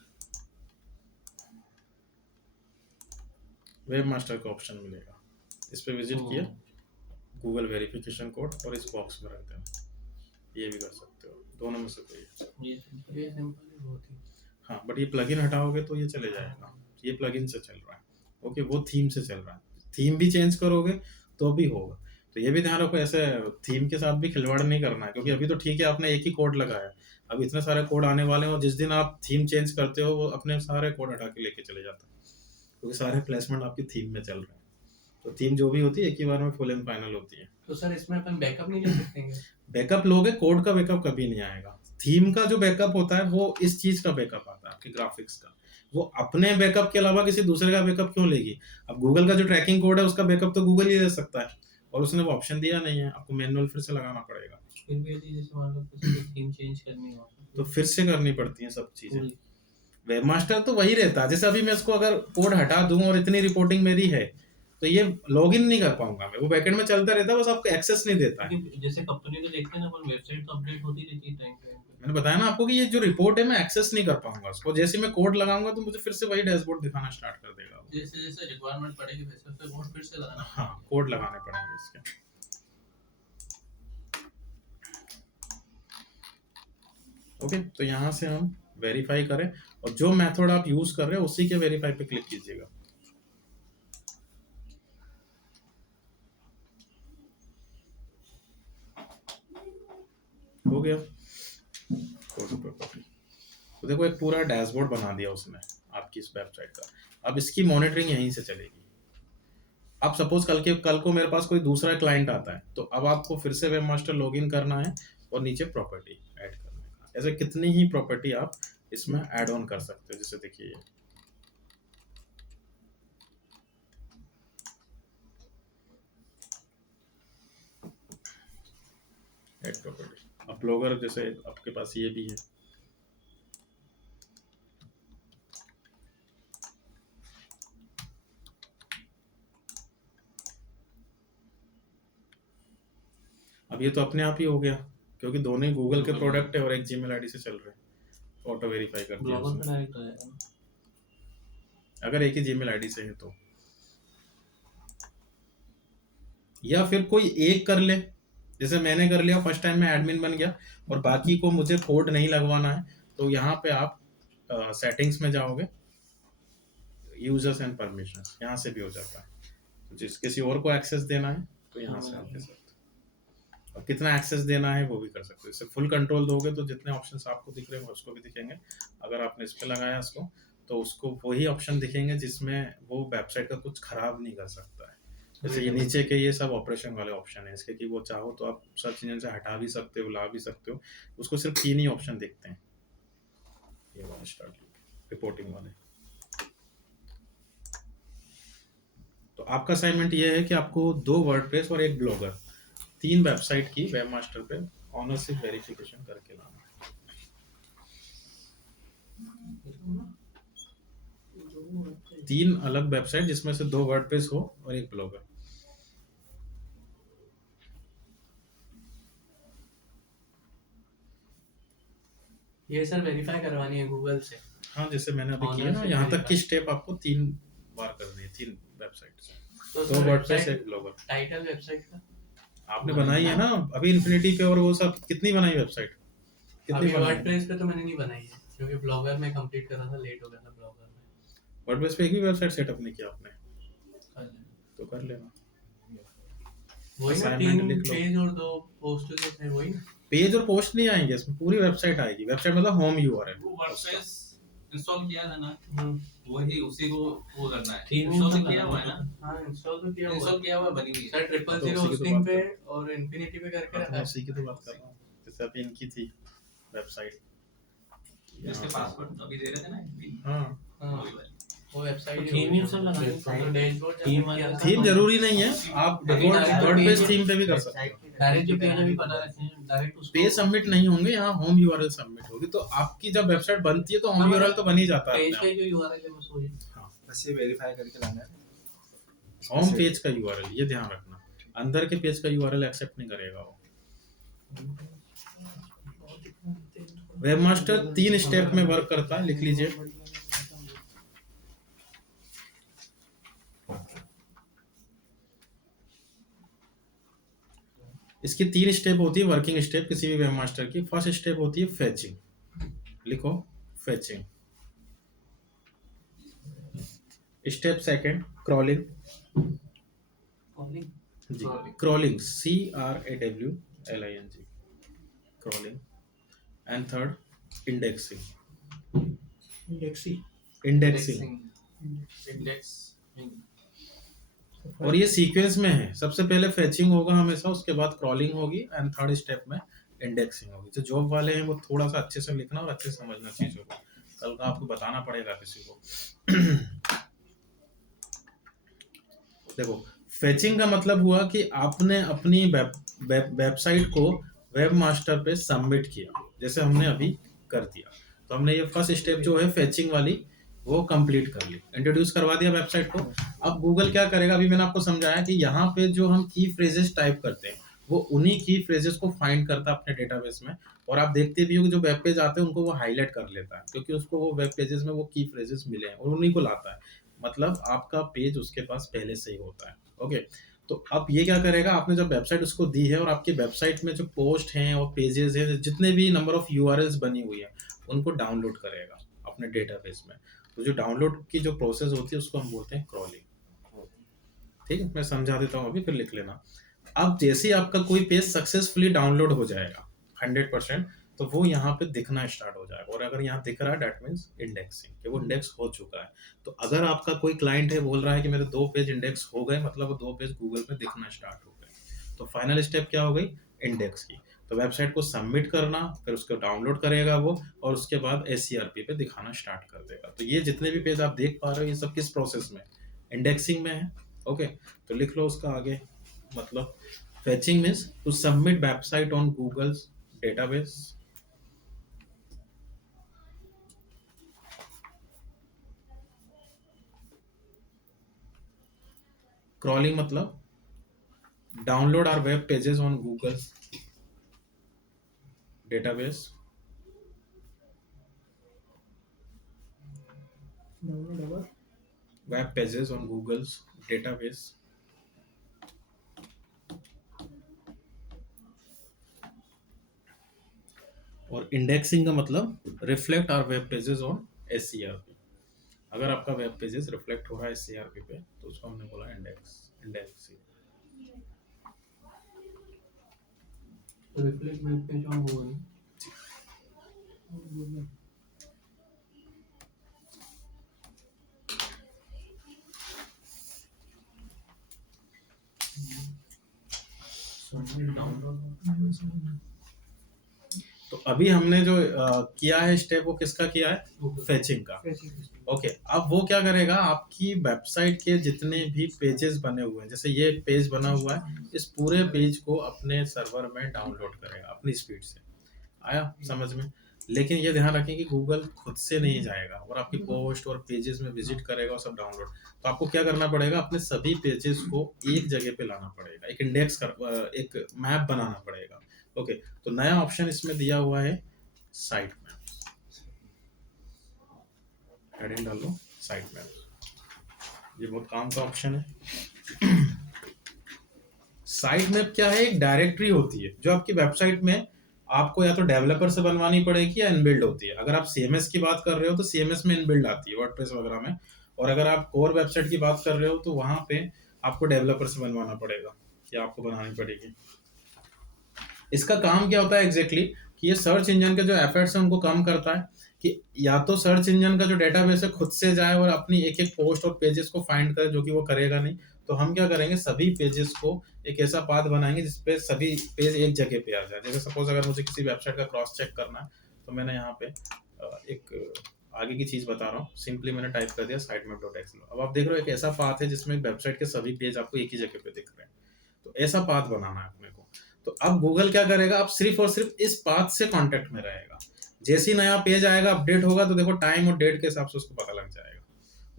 वेब मास्टर का ऑप्शन मिलेगा। इस पे विजिट किया, गूगल वेरिफिकेशन कोड, और इस बॉक्स में रख देना। ये भी कर सकते हो, दोनों में से कोई। ये सिंपल है बहुत ही। हाँ, बट ये प्लगइन हटाओगे तो ये चले जाएगा। ये प्लगइन से चल रहा है, ओके, वो थीम से चल रहा है। थीम भी चेंज करोगे तो भी होगा। तो ये भी ध्यान रखो, ऐसे थीम के साथ भी खिलवाड़ नहीं करना है, क्योंकि अभी तो ठीक है आपने एक ही कोड लगाया, अब इतने सारे कोड आने वाले हैं और जिस दिन आप थीम चेंज करते हो वो अपने सारे कोड हटा के लेके चले जाता है, क्योंकि सारे प्लेसमेंट आपकी थीम में चल रहे हैं। तो थीम जो भी होती है एक ही बार में फुल एंड फाइनल होती है। तो सर इसमें अपन बैकअप नहीं ले सकते हैं? बैकअप लोगे, कोड का बैकअप कभी नहीं आएगा। थीम का जो बैकअप होता है वो इस चीज का बैकअप आता है, आपके ग्राफिक्स का। वो अपने बैकअप के अलावा किसी दूसरे का बैकअप क्यों लेगी? अब गूगल का जो ट्रैकिंग कोड है उसका बैकअप तो गूगल ही ले सकता है, और उसने वो ऑप्शन दिया नहीं है, आपको मैनुअल फिर से लगाना पड़ेगा। फिर भी यदि जैसे मान लो किसी को थीम चेंज करनी हो तो फिर से करनी पड़ती हैं सब चीजें। वेबमास्टर तो वही रहता है, जैसे अभी मैं इसको अगर कोड हटा दूं और इतनी रिपोर्टिंग मेरी है तो ये लॉगिन नहीं कर पाऊंगा मैं, वो बैकएंड में चलता रहता है, बस आपको एक्सेस नहीं देता है। लेकिन जैसे कंपनी तो देखते हैं ना, पर वेबसाइट तो अपडेट होती रहती है टाइम पे। मैंने बताया ना आपको कि ये जो रिपोर्ट है मैं एक्सेस नहीं कर पाऊंगा उसको, जैसे मैं कोड लगाऊंगा तो मुझे फिर से वही डैशबोर्ड दिखाना स्टार्ट कर देगा। जैसे जैसे रिक्वायरमेंट पड़ेगी वैसे वैसे कोड फिर से लगाना। हाँ, कोड लगाने पड़ेंगे इसके। ओके, तो यहाँ से हम वेरीफाई करें, और जो मेथड आप यूज कर रहे हो उसी के वेरीफाई पे क्लिक कीजिएगा। हो गया तो देखो एक पूरा डैशबोर्ड बना दिया उसने आपकी इस वेबसाइट का। अब इसकी मॉनिटरिंग यहीं से चलेगी। अब सपोज कल को मेरे पास कोई दूसरा क्लाइंट आता है, तो अब आपको फिर से वेबमास्टर लॉगिन करना है और नीचे प्रॉपर्टी ऐड करने का। ऐसे कितनी ही प्रॉपर्टी आप इसमें ऐड ऑन कर सकते हो, जैसे देखिए ऐड प्रॉपर्टी। अब ब्लॉगर जैसे आपके पास ये भी है, अब ये तो अपने आप ही हो गया, क्योंकि दोनों ही गूगल के प्रोडक्ट है और एक जीमेल आईडी से चल रहे हैं। ऑटो वेरीफाई कर दिया ब्लॉगर उसने, का डायरेक्ट हो जाएगा। अगर एक ही जीमेल आईडी से है तो। या फिर कोई एक कर ले, जैसे मैंने कर लिया, फर्स्ट टाइम में एडमिन बन गया और बाकी को मुझे कोड नहीं लगवाना है, तो यहाँ पे आप सेटिंग्स में जाओगे, यूजर्स एंड परमिशंस, यहाँ से भी हो जाता है। जिस किसी और को एक्सेस देना है तो यहाँ से आप दे सकते हो, और कितना एक्सेस देना है वो भी कर सकते हो। इससे फुल कंट्रोल दोगे तो जितने ऑप्शंस आपको दिख रहे हैं उसको भी दिखेंगे। अगर आपने इस पे लगाया इसको, तो उसको वही ऑप्शन दिखेंगे जिसमें वो वेबसाइट का कुछ खराब नहीं कर सकता है। जैसे ये नीचे के ये सब ऑपरेशन वाले ऑप्शन है इसके, कि वो चाहो तो आप सर्च इंजन से हटा भी सकते हो, ला भी सकते हो। उसको सिर्फ 3 ही ऑप्शन दिखते हैं, ये वाला स्टार्ट रिपोर्टिंग वाले। तो आपका असाइनमेंट ये है कि आपको 2 वर्डप्रेस और 1 ब्लॉगर, 3 वेबसाइट की वेबमास्टर पे ऑनरशिप वेरिफिकेशन करके लाना है। 3 अलग वेबसाइट जिसमें से 2 वर्डप्रेस हो और 1 ब्लॉगर। ये सर वेरीफाई करवानी है गूगल से। हाँ, जैसे मैंने अभी किया ना, Ownership यहाँ तक verify। की स्टेप आपको 3 बार करनी है, 3 वेबसाइट से। तो 2 वर्डप्रेस 1 ब्लॉगर। टाइटल वेबसाइट का आपने बनाई है ना अभी इन्फिनिटी पे, और वो सब कितनी बनाई वेबसाइट? कितनी अभी बनाई? वर्डप्रेस पे तो मैंने नहीं बनाई है, क्योंकि ब्लॉगर में कंप्लीट कर रहा था, लेट हो गया था ब्लॉगर में। वर्डप्रेस पे एक भी वेबसाइट सेटअप नहीं किया आपने? तो कर लेना। वही ना, Assignment 3 लिख लो। पेज और 2 पोस्ट जो थे वही ना। पेज और पोस्ट नहीं आएंगे इसमें, पूरी वेबसाइट आएगी। वेबसाइट मतलब होम यूआरएल। वो वर्डप्रेस इंस्टॉल किया था ना, हम्म। वही उसी को वो करना है। Theme इंस्टॉल install किया हुआ है ना, हाँ इंस्टॉल तो किया हुआ इंस्टॉल है। किया हुआ बनी हुई है। सर 000 तो उसी की तो होस्टिंग बात पे कर और इन्फिनिटी पे करके रखा मैं है। उसी की तो बात कर रहा हूँ, जैसे अभी इनकी थी वेबसाइट। इसके पासवर्ड तो अभी दे रहे थे ना, हाँ, हाँ, वही वाली। वो वेबसाइट तो theme ही सब लगानी है। डैशबोर्ड Theme किया था। थीम जरूरी नहीं है, आप वर्डप्रेस थीम पे भी कर सकते हो। डायरेक्ट जो पेज अभी बना रखे हैं डायरेक्ट उसको पेज सबमिट नहीं होंगे, यहाँ होम यूआरएल सबमिट होगी। तो आपकी जब वेबसाइट बनती है तो होम यूआरएल तो बन ही जाता है पेज अपने का जो यूआरएल है बस वही। आप। बस ये वेरीफाई करके लाना है। होम पेज का यूआरएल, ये ध्यान रखना, अंदर के पेज का यूआरएल एक्सेप्ट नहीं करेगा वो। वेबमास्टर 3 स्टेप में वर्क करता है, लिख लीजिए। इसकी 3 स्टेप होती है वर्किंग स्टेप किसी भी वेबमास्टर की। फर्स्ट स्टेप होती है फेचिंग, लिखो fetching. Step second crawling, calling जी crawling, CRAWLING, crawling. And third indexing, indexing. Index और ये सीक्वेंस में है, सबसे पहले फेचिंग होगा हमेशा, उसके बाद क्रॉलिंग होगी एंड थर्ड स्टेप में इंडेक्सिंग होगी। जो जॉब वाले हैं वो थोड़ा सा अच्छे से लिखना और अच्छे से समझना चीजों को, कल का आपको बताना पड़ेगा किसी को। देखो फेचिंग का मतलब हुआ कि आपने अपनी वेबसाइट को वेब मास्टर पे सबमिट किया, जैसे हमने अभी कर दिया। तो हमने ये फर्स्ट स्टेप जो है फेचिंग वाली वो कंप्लीट कर ली, इंट्रोड्यूस करवा दिया वेबसाइट को। अब गूगल क्या करेगा, अभी मैंने आपको समझाया कि यहाँ पे जो हम की फ्रेजेस टाइप करते हैं वो उन्हीं की फ्रेजेस को फाइंड करता है अपने डेटाबेस में। और आप देखते भी हो कि जो वेब पेज आते हैं उनको वो हाईलाइट कर लेता है, क्योंकि उसको वो वेब पेजेस में वो की फ्रेजेस मिले हैं और उन्हीं को लाता है। मतलब आपका पेज उसके पास पहले से ही होता है। ओके, तो अब ये क्या करेगा, आपने जब वेबसाइट उसको दी है और आपकी वेबसाइट में जो पोस्ट हैं और पेजेस हैं, जितने भी नंबर ऑफ यूआरएल्स बनी हुई है उनको डाउनलोड करेगा अपने डेटाबेस में। तो जो डाउनलोड की जो प्रोसेस होती है उसको हम बोलते हैं क्रॉलिंग। ठीक है, मैं समझा देता हूँ अभी, फिर लिख लेना। अब जैसे ही आपका कोई पेज सक्सेसफुली डाउनलोड हो जाएगा 100%, तो वो यहाँ पे दिखना स्टार्ट हो जाएगा। और अगर यहाँ दिख रहा है दैट मीन्स इंडेक्सिंग, कि वो इंडेक्स हो चुका है। तो अगर आपका कोई क्लाइंट है बोल रहा है कि मेरे 2 पेज इंडेक्स हो गए, मतलब वो 2 पेज गूगल पे दिखना स्टार्ट हो गए। तो फाइनल स्टेप क्या हो गई, इंडेक्स की। तो वेबसाइट को सबमिट करना, फिर उसको डाउनलोड करेगा वो, और उसके बाद SCRP पे दिखाना स्टार्ट कर देगा। तो ये जितने भी पेज आप देख पा रहे हो ये सब किस प्रोसेस में, इंडेक्सिंग में है। ओके, तो लिख लो उसका आगे मतलब। Fetching means to submit website on Google's database. Crawling मतलब download our web pages on Google's database. Web pages on Google's database. और इंडेक्सिंग का मतलब reflect our web pages on SCRP। अगर आपका वेब पेजेस रिफ्लेक्ट हो रहा है SCRP पे तो उसको हमने बोला इंडेक्सिंग। तो reflect web page on Google. तो अभी हमने जो किया है स्टेप, वो किसका किया है, फेचिंग का। ओके, अब वो क्या करेगा, आपकी वेबसाइट के जितने भी पेजेस बने हुए हैं, जैसे ये पेज बना हुआ है, इस पूरे पेज को अपने सर्वर में डाउनलोड करेगा अपनी स्पीड से। आया समझ में? लेकिन ये ध्यान रखें कि गूगल खुद से नहीं जाएगा और आपकी पोस्ट और पेजेस में विजिट करेगा और सब डाउनलोड। तो आपको क्या करना पड़ेगा, अपने सभी पेजेस को एक जगह पे लाना पड़ेगा, एक एक मैप बनाना पड़ेगा। ओके, तो नया ऑप्शन इसमें दिया हुआ है साइट मैप। हेडिंग डाल लो साइट मैप, ये बहुत काम का ऑप्शन है। साइट मैप क्या है, एक डायरेक्टरी होती है जो आपकी वेबसाइट में आपको या तो डेवलपर से बनवानी पड़ेगी या इनबिल्ड होती है। अगर आप CMS की बात कर रहे हो तो CMS में इनबिल्ड आती है वर्डप्रेस वगैरह में, और अगर आप कोर वेबसाइट की बात कर रहे हो तो वहां पे आपको डेवलपर से बनवाना पड़ेगा या आपको बनानी पड़ेगी। इसका काम क्या होता है एग्जैक्टली कि ये सर्च इंजन के जो एफर्ट्स हैं उनको कम करता है, कि या तो सर्च इंजन का जो डेटाबेस है खुद से जाए और अपनी एक एक पोस्ट और पेजेस को फाइंड करे, जो कि वो करेगा नहीं। तो हम क्या करेंगे, सभी पेजेस को एक ऐसा पाथ बनाएंगे जिसपे सभी पेज एक जगह पे आ जाए। जैसे सपोज अगर मुझे किसी वेबसाइट का क्रॉस चेक करना है तो मैंने यहाँ पे एक आगे की चीज बता रहा हूँ, सिंपली मैंने टाइप कर दिया sitemap.xml। अब आप देख रहे हो एक ऐसा पाथ है जिसमें वेबसाइट के सभी पेज आपको एक ही जगह पे दिख रहे हैं। तो ऐसा पाथ बनाना है अपने को। तो अब गूगल क्या करेगा, अब सिर्फ और सिर्फ इस पाथ से कांटेक्ट में रहेगा। जैसे ही नया पेज आएगा, अपडेट होगा, तो देखो टाइम और डेट के हिसाब से उसको पता लग जाएगा।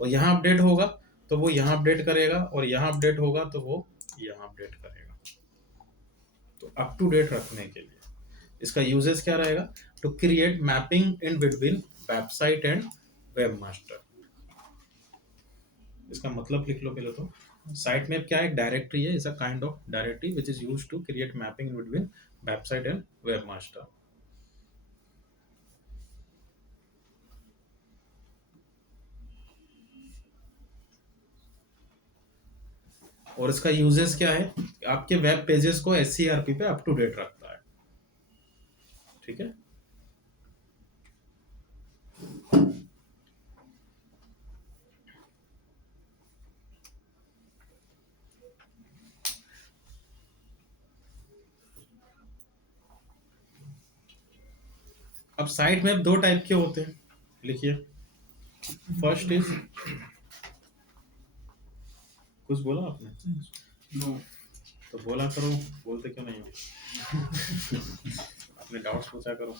और यहाँ अपडेट होगा तो वो यहाँ अपडेट करेगा, और यहाँ अपडेट होगा तो वो यहाँ अपडेट करेगा। तो अप टू डेट रखने के लिए इसका यूजेस क्या रहेगा, to create mapping in between website and web master. इसका मतलब लिख लो पहले तो। साइट मैप क्या है, एक डायरेक्टरी है, is a kind of directory which is used to create mapping in between website and web master. और इसका यूजेस क्या है, आपके वेब पेजेस को SCRP पे अप टू डेट रखता है। ठीक है, अब साइट मैप दो टाइप के होते हैं, लिखिए। फर्स्ट इज, कुछ बोला आपने? तो बोला करो, बोलते क्यों नहीं हो? अपने डाउट्स पूछा करो।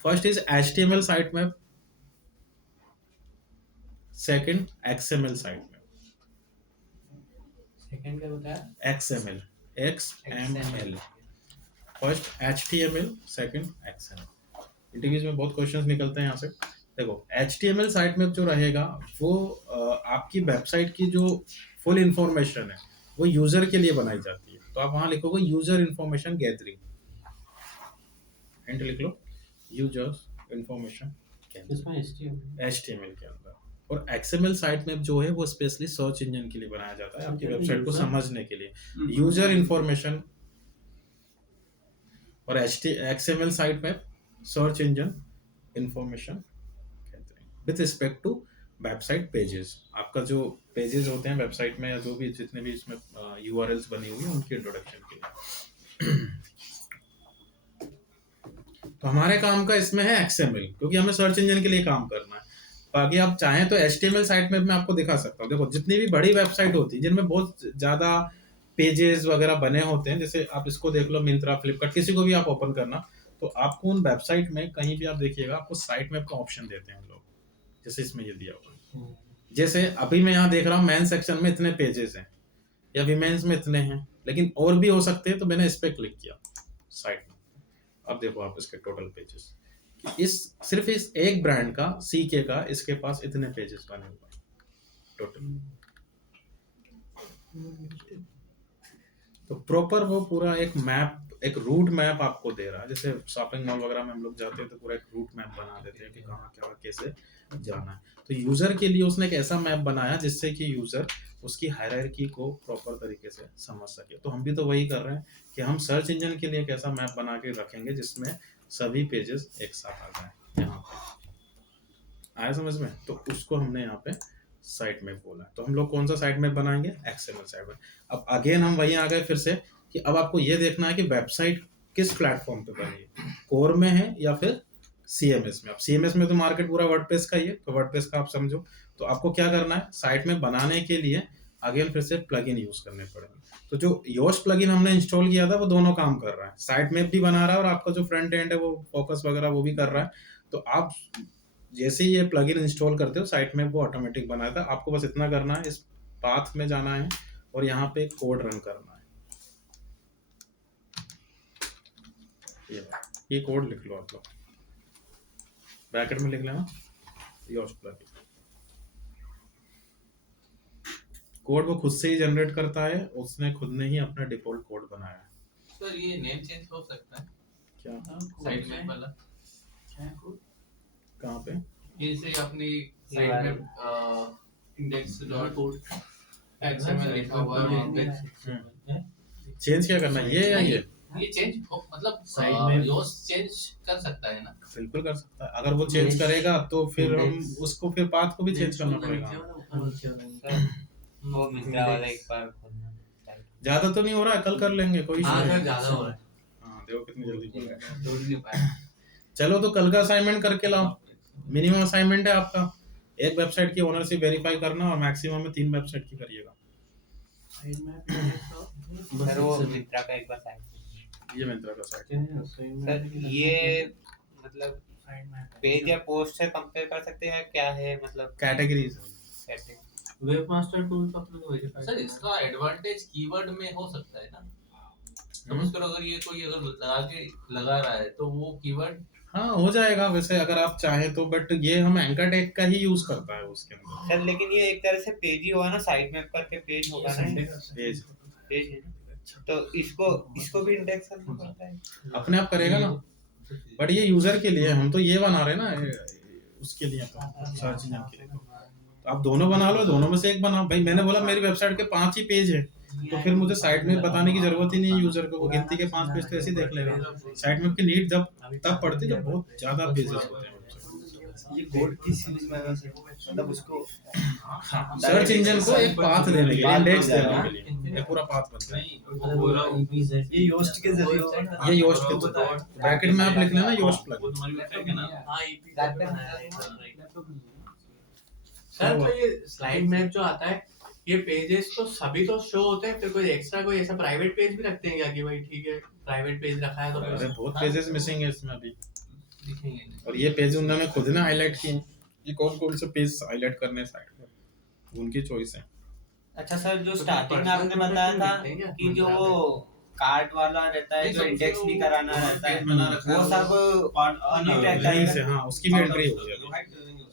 First is HTML site map, second XML site map. Second क्या बताया? XML first HTML, second XML। Interviews में बहुत क्वेश्चंस निकलते हैं यहाँ से। देखो HTML साइट मैप जो रहेगा वो आपकी वेबसाइट की जो फुल इंफॉर्मेशन है वो यूजर के लिए बनाई जाती है। तो आप वहाँ लिखोगे यूजर इंफॉर्मेशन गैदरिंग, हिंट लिख लो, यूजर इंफॉर्मेशन इसमें HTML के अंदर। और XML साइट मैप जो है वो स्पेशली सर्च इंजन के लिए बनाया जाता है, आपकी वेबसाइट को समझने के लिए, यूजर इंफॉर्मेशन। और XML site map search engine information with respect to website pages. आपका जो पेजेस होते हैं वेबसाइट में या जो भी जितने भी इसमें URLs बनी हुई है उनकी इंट्रोडक्शन के लिए। तो हमारे काम का इसमें है XML, क्योंकि हमें सर्च इंजन के लिए काम करना है। बाकी आप चाहें तो HTML साइट मैप में आपको दिखा सकता हूँ। देखो जितनी भी बड़ी वेबसाइट होती है जिनमें बहुत ज्यादा पेजेस वगैरह बने होते हैं, जैसे आप इसको देख लो, मिंत्रा, फ्लिपकार्ट, किसी को भी आप ओपन करना, तो आपको उन वेबसाइट में कहीं भी आप देखिएगा आपको साइट मैप का ऑप्शन देते हैं लोग, जैसे इसमें ये दिया हुआ है। जैसे अभी मैं यहाँ देख रहा हूँ मेन सेक्शन में इतने पेजेस हैं या विमेंस में इतने हैं, लेकिन और भी हो सकते हैं, तो मैंने इस पे क्लिक किया साइट में। अब देखो आप इसके टोटल पेजेस, इस सिर्फ इस एक ब्रांड का CK का इसके पास इतने पेजेस बने हुए हैं टोटल। तो प्रॉपर वो पूरा एक मैप, एक रूट मैप आपको दे रहा है। जैसे शॉपिंग मॉल वगैरह में हम लोग जाते हैं तो पूरा एक रूट मैप बना देते हैं कि कहाँ क्या कैसे जाना है। तो यूजर के लिए उसने एक ऐसा मैप बनाया जिससे कि यूजर उसकी हायरार्की को प्रॉपर तरीके से समझ सके। तो हम भी तो वही कर रहे हैं कि हम सर्च इंजन के लिए एक ऐसा मैप बना के रखेंगे जिसमें सभी पेजेस एक साथ आ जाए। यहाँ पे आया समझ में? तो उसको हमने यहाँ पे साइट मैप बोला। तो हम लोग कौन सा साइट मैप बनाएंगे? XML site map. अब अगेन हम वहीं आ गए फिर से कि अब आपको ये देखना है कि वेबसाइट किस प्लेटफॉर्म पे बनी है, कोर में है या फिर CMS में। अब CMS में तो मार्केट पूरा वर्डप्रेस का ही है, तो वर्डप्रेस का आप समझो। तो आपको क्या करना है, साइट में बनाने के लिए अगेन फिर से प्लगइन यूज करने पड़ेंगे। तो जो योस्ट प्लगइन हमने इंस्टॉल किया था वो दोनों काम कर रहा है, साइट मैप भी बना रहा है और आपका जो फ्रंट एंड है वो फोकस वगैरह वो भी कर रहा है। तो आप जैसे ही ये प्लगइन इंस्टॉल करते हो साइट मैप वो ऑटोमेटिक बनाया था। आपको बस इतना करना है, इस पाथ में जाना है और यहाँ पे कोड रन करना है। ये कोड लिख लो आप लोग, ब्रैकेट में लिख लेना योस्ट प्लगइन। कोड वो खुद से ही जनरेट करता है, उसने खुद ने ही अपना डिफॉल्ट कोड बनाया है। सर ये नेम चेंज हो सकता है क्या साइट मैप वाला? कहाँ पे? जैसे अपनी साइट में इंडेक्स डॉट XML लिखा हुआ है वहाँ पे, चेंज क्या करना है, ये या ये चेंज मतलब साइट में योस्ट चेंज कर सकता है ना? बिल्कुल कर सकता है। अगर वो चेंज करेगा तो फिर हम उसको फिर पाथ को भी चेंज करना पड़ेगा। वो मिंत्रा वाला एक बार खोलना। ज्यादा तो नहीं हो रहा है, कल कर लेंगे, कोई हाँ इशू सर नहीं। ज्यादा हो रहा है। हाँ देखो कितनी जल्दी बोल रहे हैं। जोड़ नहीं पाया। चलो तो कल का असाइनमेंट करके लाओ। मिनिमम असाइनमेंट है आपका एक वेबसाइट की ओनरशिप वेरीफाई करना और मैक्सिमम में 3 वेबसाइट की करिएगा। सर वो मिंत्रा का एक बार साइट, ये मिंत्रा का साइट है। सर ये मतलब पेज या पोस्ट से कंपेयर कर सकते हैं क्या है, मतलब कैटेगरीज कैसे? वेब मास्टर टूल तो अपने को वेरीफाई सर इसका एडवांटेज कीवर्ड में हो सकता है ना? सपोज करो अगर ये कोई अगर लगा रहा है तो वो कीवर्ड हाँ हो जाएगा वैसे अगर आप चाहें तो, बट ये हम एंकर टैग का ही यूज करता है उसके अंदर। सर लेकिन ये एक तरह से पेज ही होगा ना, साइट मैप करके पेज होगा ना, पेज पेज है ना, तो इसको भी इंडेक्स करना पड़ता है। अपने आप करेगा ना, बट ये यूजर के लिए, हम तो ये बना रहे हैं ना उसके लिए, तो सर्च इंजन के लिए। तो आप दोनों बना लो, दोनों में से एक बनाओ। भाई मैंने बोला मेरी वेबसाइट के 5 ही पेज है, तो फिर मुझे साइट मैप बताने की जरूरत ही नहीं है यूजर को, वो गिनती के 5 पेज तो ऐसे ही देख लेगा। साइट मैप की नीड तब पड़ती है जब बहुत ज्यादा पेजेस होते हैं। ये कोड किस यूज में है सर? मतलब उसको सर्च इंजन को एक पाथ देने के लिए, इंडेक्स देने के लिए, ये पूरा पाथ बनता है। ये योस्ट के जरिए होगा ना? ये योस्ट के ब्रैकेट में आप लिख लेना योस्ट प्लगइन। तुम्हारी वेबसाइट है ना? हाँ EP का बनाया है सर। तो ये स्लाइड मैप जो आता है, ये पेजेस तो सभी तो शो होते हैं, फिर कोई एक्स्ट्रा कोई ऐसा प्राइवेट पेज भी रखते हैं क्या कि भाई ठीक है प्राइवेट पेज रखा है तो अरे फिर बहुत पेजेस मिसिंग है इसमें अभी, दिखेंगे। और ये पेज उन्होंने खुद ने हाईलाइट किए हैं। ये कौन कौन से पेज हाईलाइट करने हैं साइट पे, उनकी चॉइस है। अच्छा सर, जो स्टार्टिंग में आपने बताया था कि जो वो कार्ड वाला रहता है, जो इंडेक्स भी कराना रहता है, वो सब नहीं रहता नहीं है। से हाँ, उसकी भी एंट्री हो गई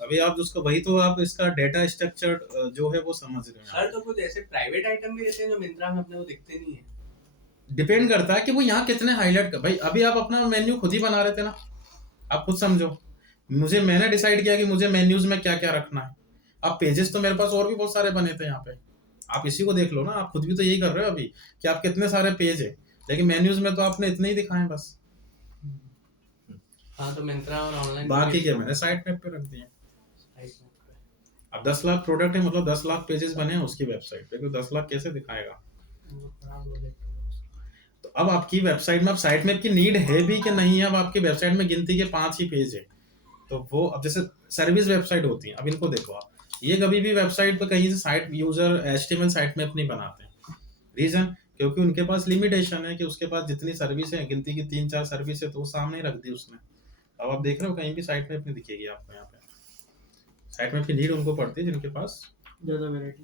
अभी आप उसको, वही तो आप इसका डेटा स्ट्रक्चर जो है वो समझ रहे हैं। सर तो कुछ ऐसे प्राइवेट आइटम भी रहते हैं जो मिंत्रा में अपने को दिखते नहीं है। डिपेंड करता है कि वो यहाँ कितने हाईलाइट कर। भाई अभी आप अपना मेन्यू खुद ही बना रहे थे ना, आप खुद समझो। मैंने डिसाइड किया कि मुझे मेन्यूज में क्या क्या रखना है। अब पेजेस तो मेरे पास और भी बहुत सारे बने थे यहाँ पे, आप इसी को देख लो ना। आप खुद भी तो यही कर रहे हो अभी कि आप कितने सारे पेज है, लेकिन मेन्यूज में तो आपने इतने ही दिखाए बस। हाँ तो मिंत्रा और ऑनलाइन बाकी क्या मैंने साइट मैप पे रख दिए। अब 10 लाख प्रोडक्ट है, मतलब 10 लाख पेजेस बने हैं उसकी वेबसाइट पे, तो 10 लाख कैसे दिखाएगा। तो अब आपकी वेबसाइट में, अब साइट मैप की नीड है भी कि नहीं है। अब आपकी वेबसाइट में गिनती के 5 ही पेज है, तो वो अब जैसे सर्विस वेबसाइट होती है, अब इनको देखो आप, ये कभी भी वेबसाइट पे कहीं से site user HTML site map नहीं बनाते। रीजन, क्योंकि उनके पास लिमिटेशन है कि उसके पास जितनी सर्विस है, गिनती की 3-4 सर्विस है, तो वो सामने रख दी उसने। अब आप देख रहे हो कहीं भी साइट मैप नहीं दिखेगी आपको यहाँ पे। साइट मैप की नीड उनको पड़ती है जिनके पास ज्यादा वैरायटी।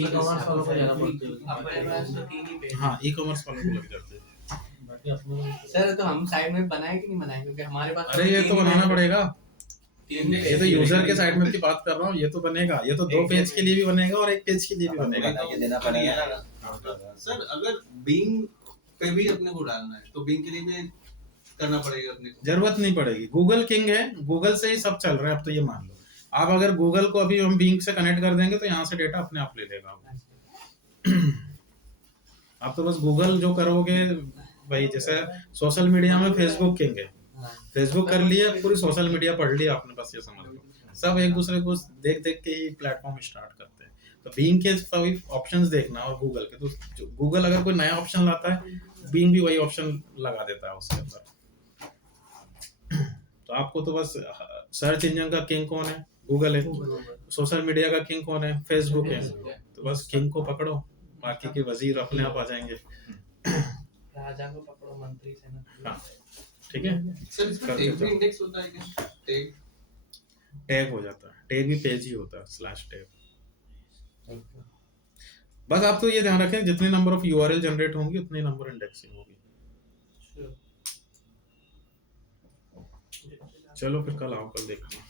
ई-कॉमर्स वालों को ज्यादा पड़ती है। अपने पास तो 3 ही पेज। हाँ, ई-कॉमर्स वालों को लग जाते हैं। बाकी अपने सर तो हम साइड में बनाए कि नहीं बनाए, क्योंकि हमारे पास अरे ये तो बनाना पड़ेगा, तीन ये तो यूजर के साइड मैप की बात कर रहा हूँ। ये तो बनेगा, ये तो 2 पेज के लिए भी बनेगा और 1 पेज के लिए भी बनेगा। ये देना पड़ेगा ना। सर अगर बिंग पे भी अपने को डालना है तो बिंग के लिए भी करना पड़ेगा अपने को। जरूरत नहीं पड़ेगी, गूगल किंग है, गूगल से ही सब चल रहा है अब तो। ये मान लो आप अगर गूगल को अभी हम बिंग से कनेक्ट कर देंगे तो यहाँ से डेटा अपने आप ले लेगा। आप तो बस गूगल जो करोगे भाई, जैसे सोशल मीडिया में फेसबुक किंग है, फेसबुक कर लिया, पूरी सोशल मीडिया पढ़ लिया आपने, बस ये समझ लो। सब एक दूसरे को देख देख के ही प्लेटफॉर्म स्टार्ट करते हैं। तो बिंग के सभी ऑप्शंस देखना, और गूगल के तो गूगल अगर कोई नया ऑप्शन लाता है, बिंग भी वही ऑप्शन लगा देता है उसके अंदर। तो आपको तो बस सर्च इंजन का किंग कौन है, गूगल है। सोशल मीडिया का किंग कौन है, फेसबुक है। तो बस किंग को पकड़ो, बाकी के वजीर अपने आप आ जाएंगे। राजा को पकड़ो, मंत्री से ना। हाँ, ठीक है। सर इसमें टैग भी इंडेक्स होता है क्या? टैग टैग हो जाता है, टैग भी पेज ही होता है, /टैग। बस आप तो ये ध्यान रखें, जितने नंबर ऑफ URL जनरेट होंगी उतनी नंबर इंडेक्सिंग होगी। चलो फिर कल आओ, कल देखना।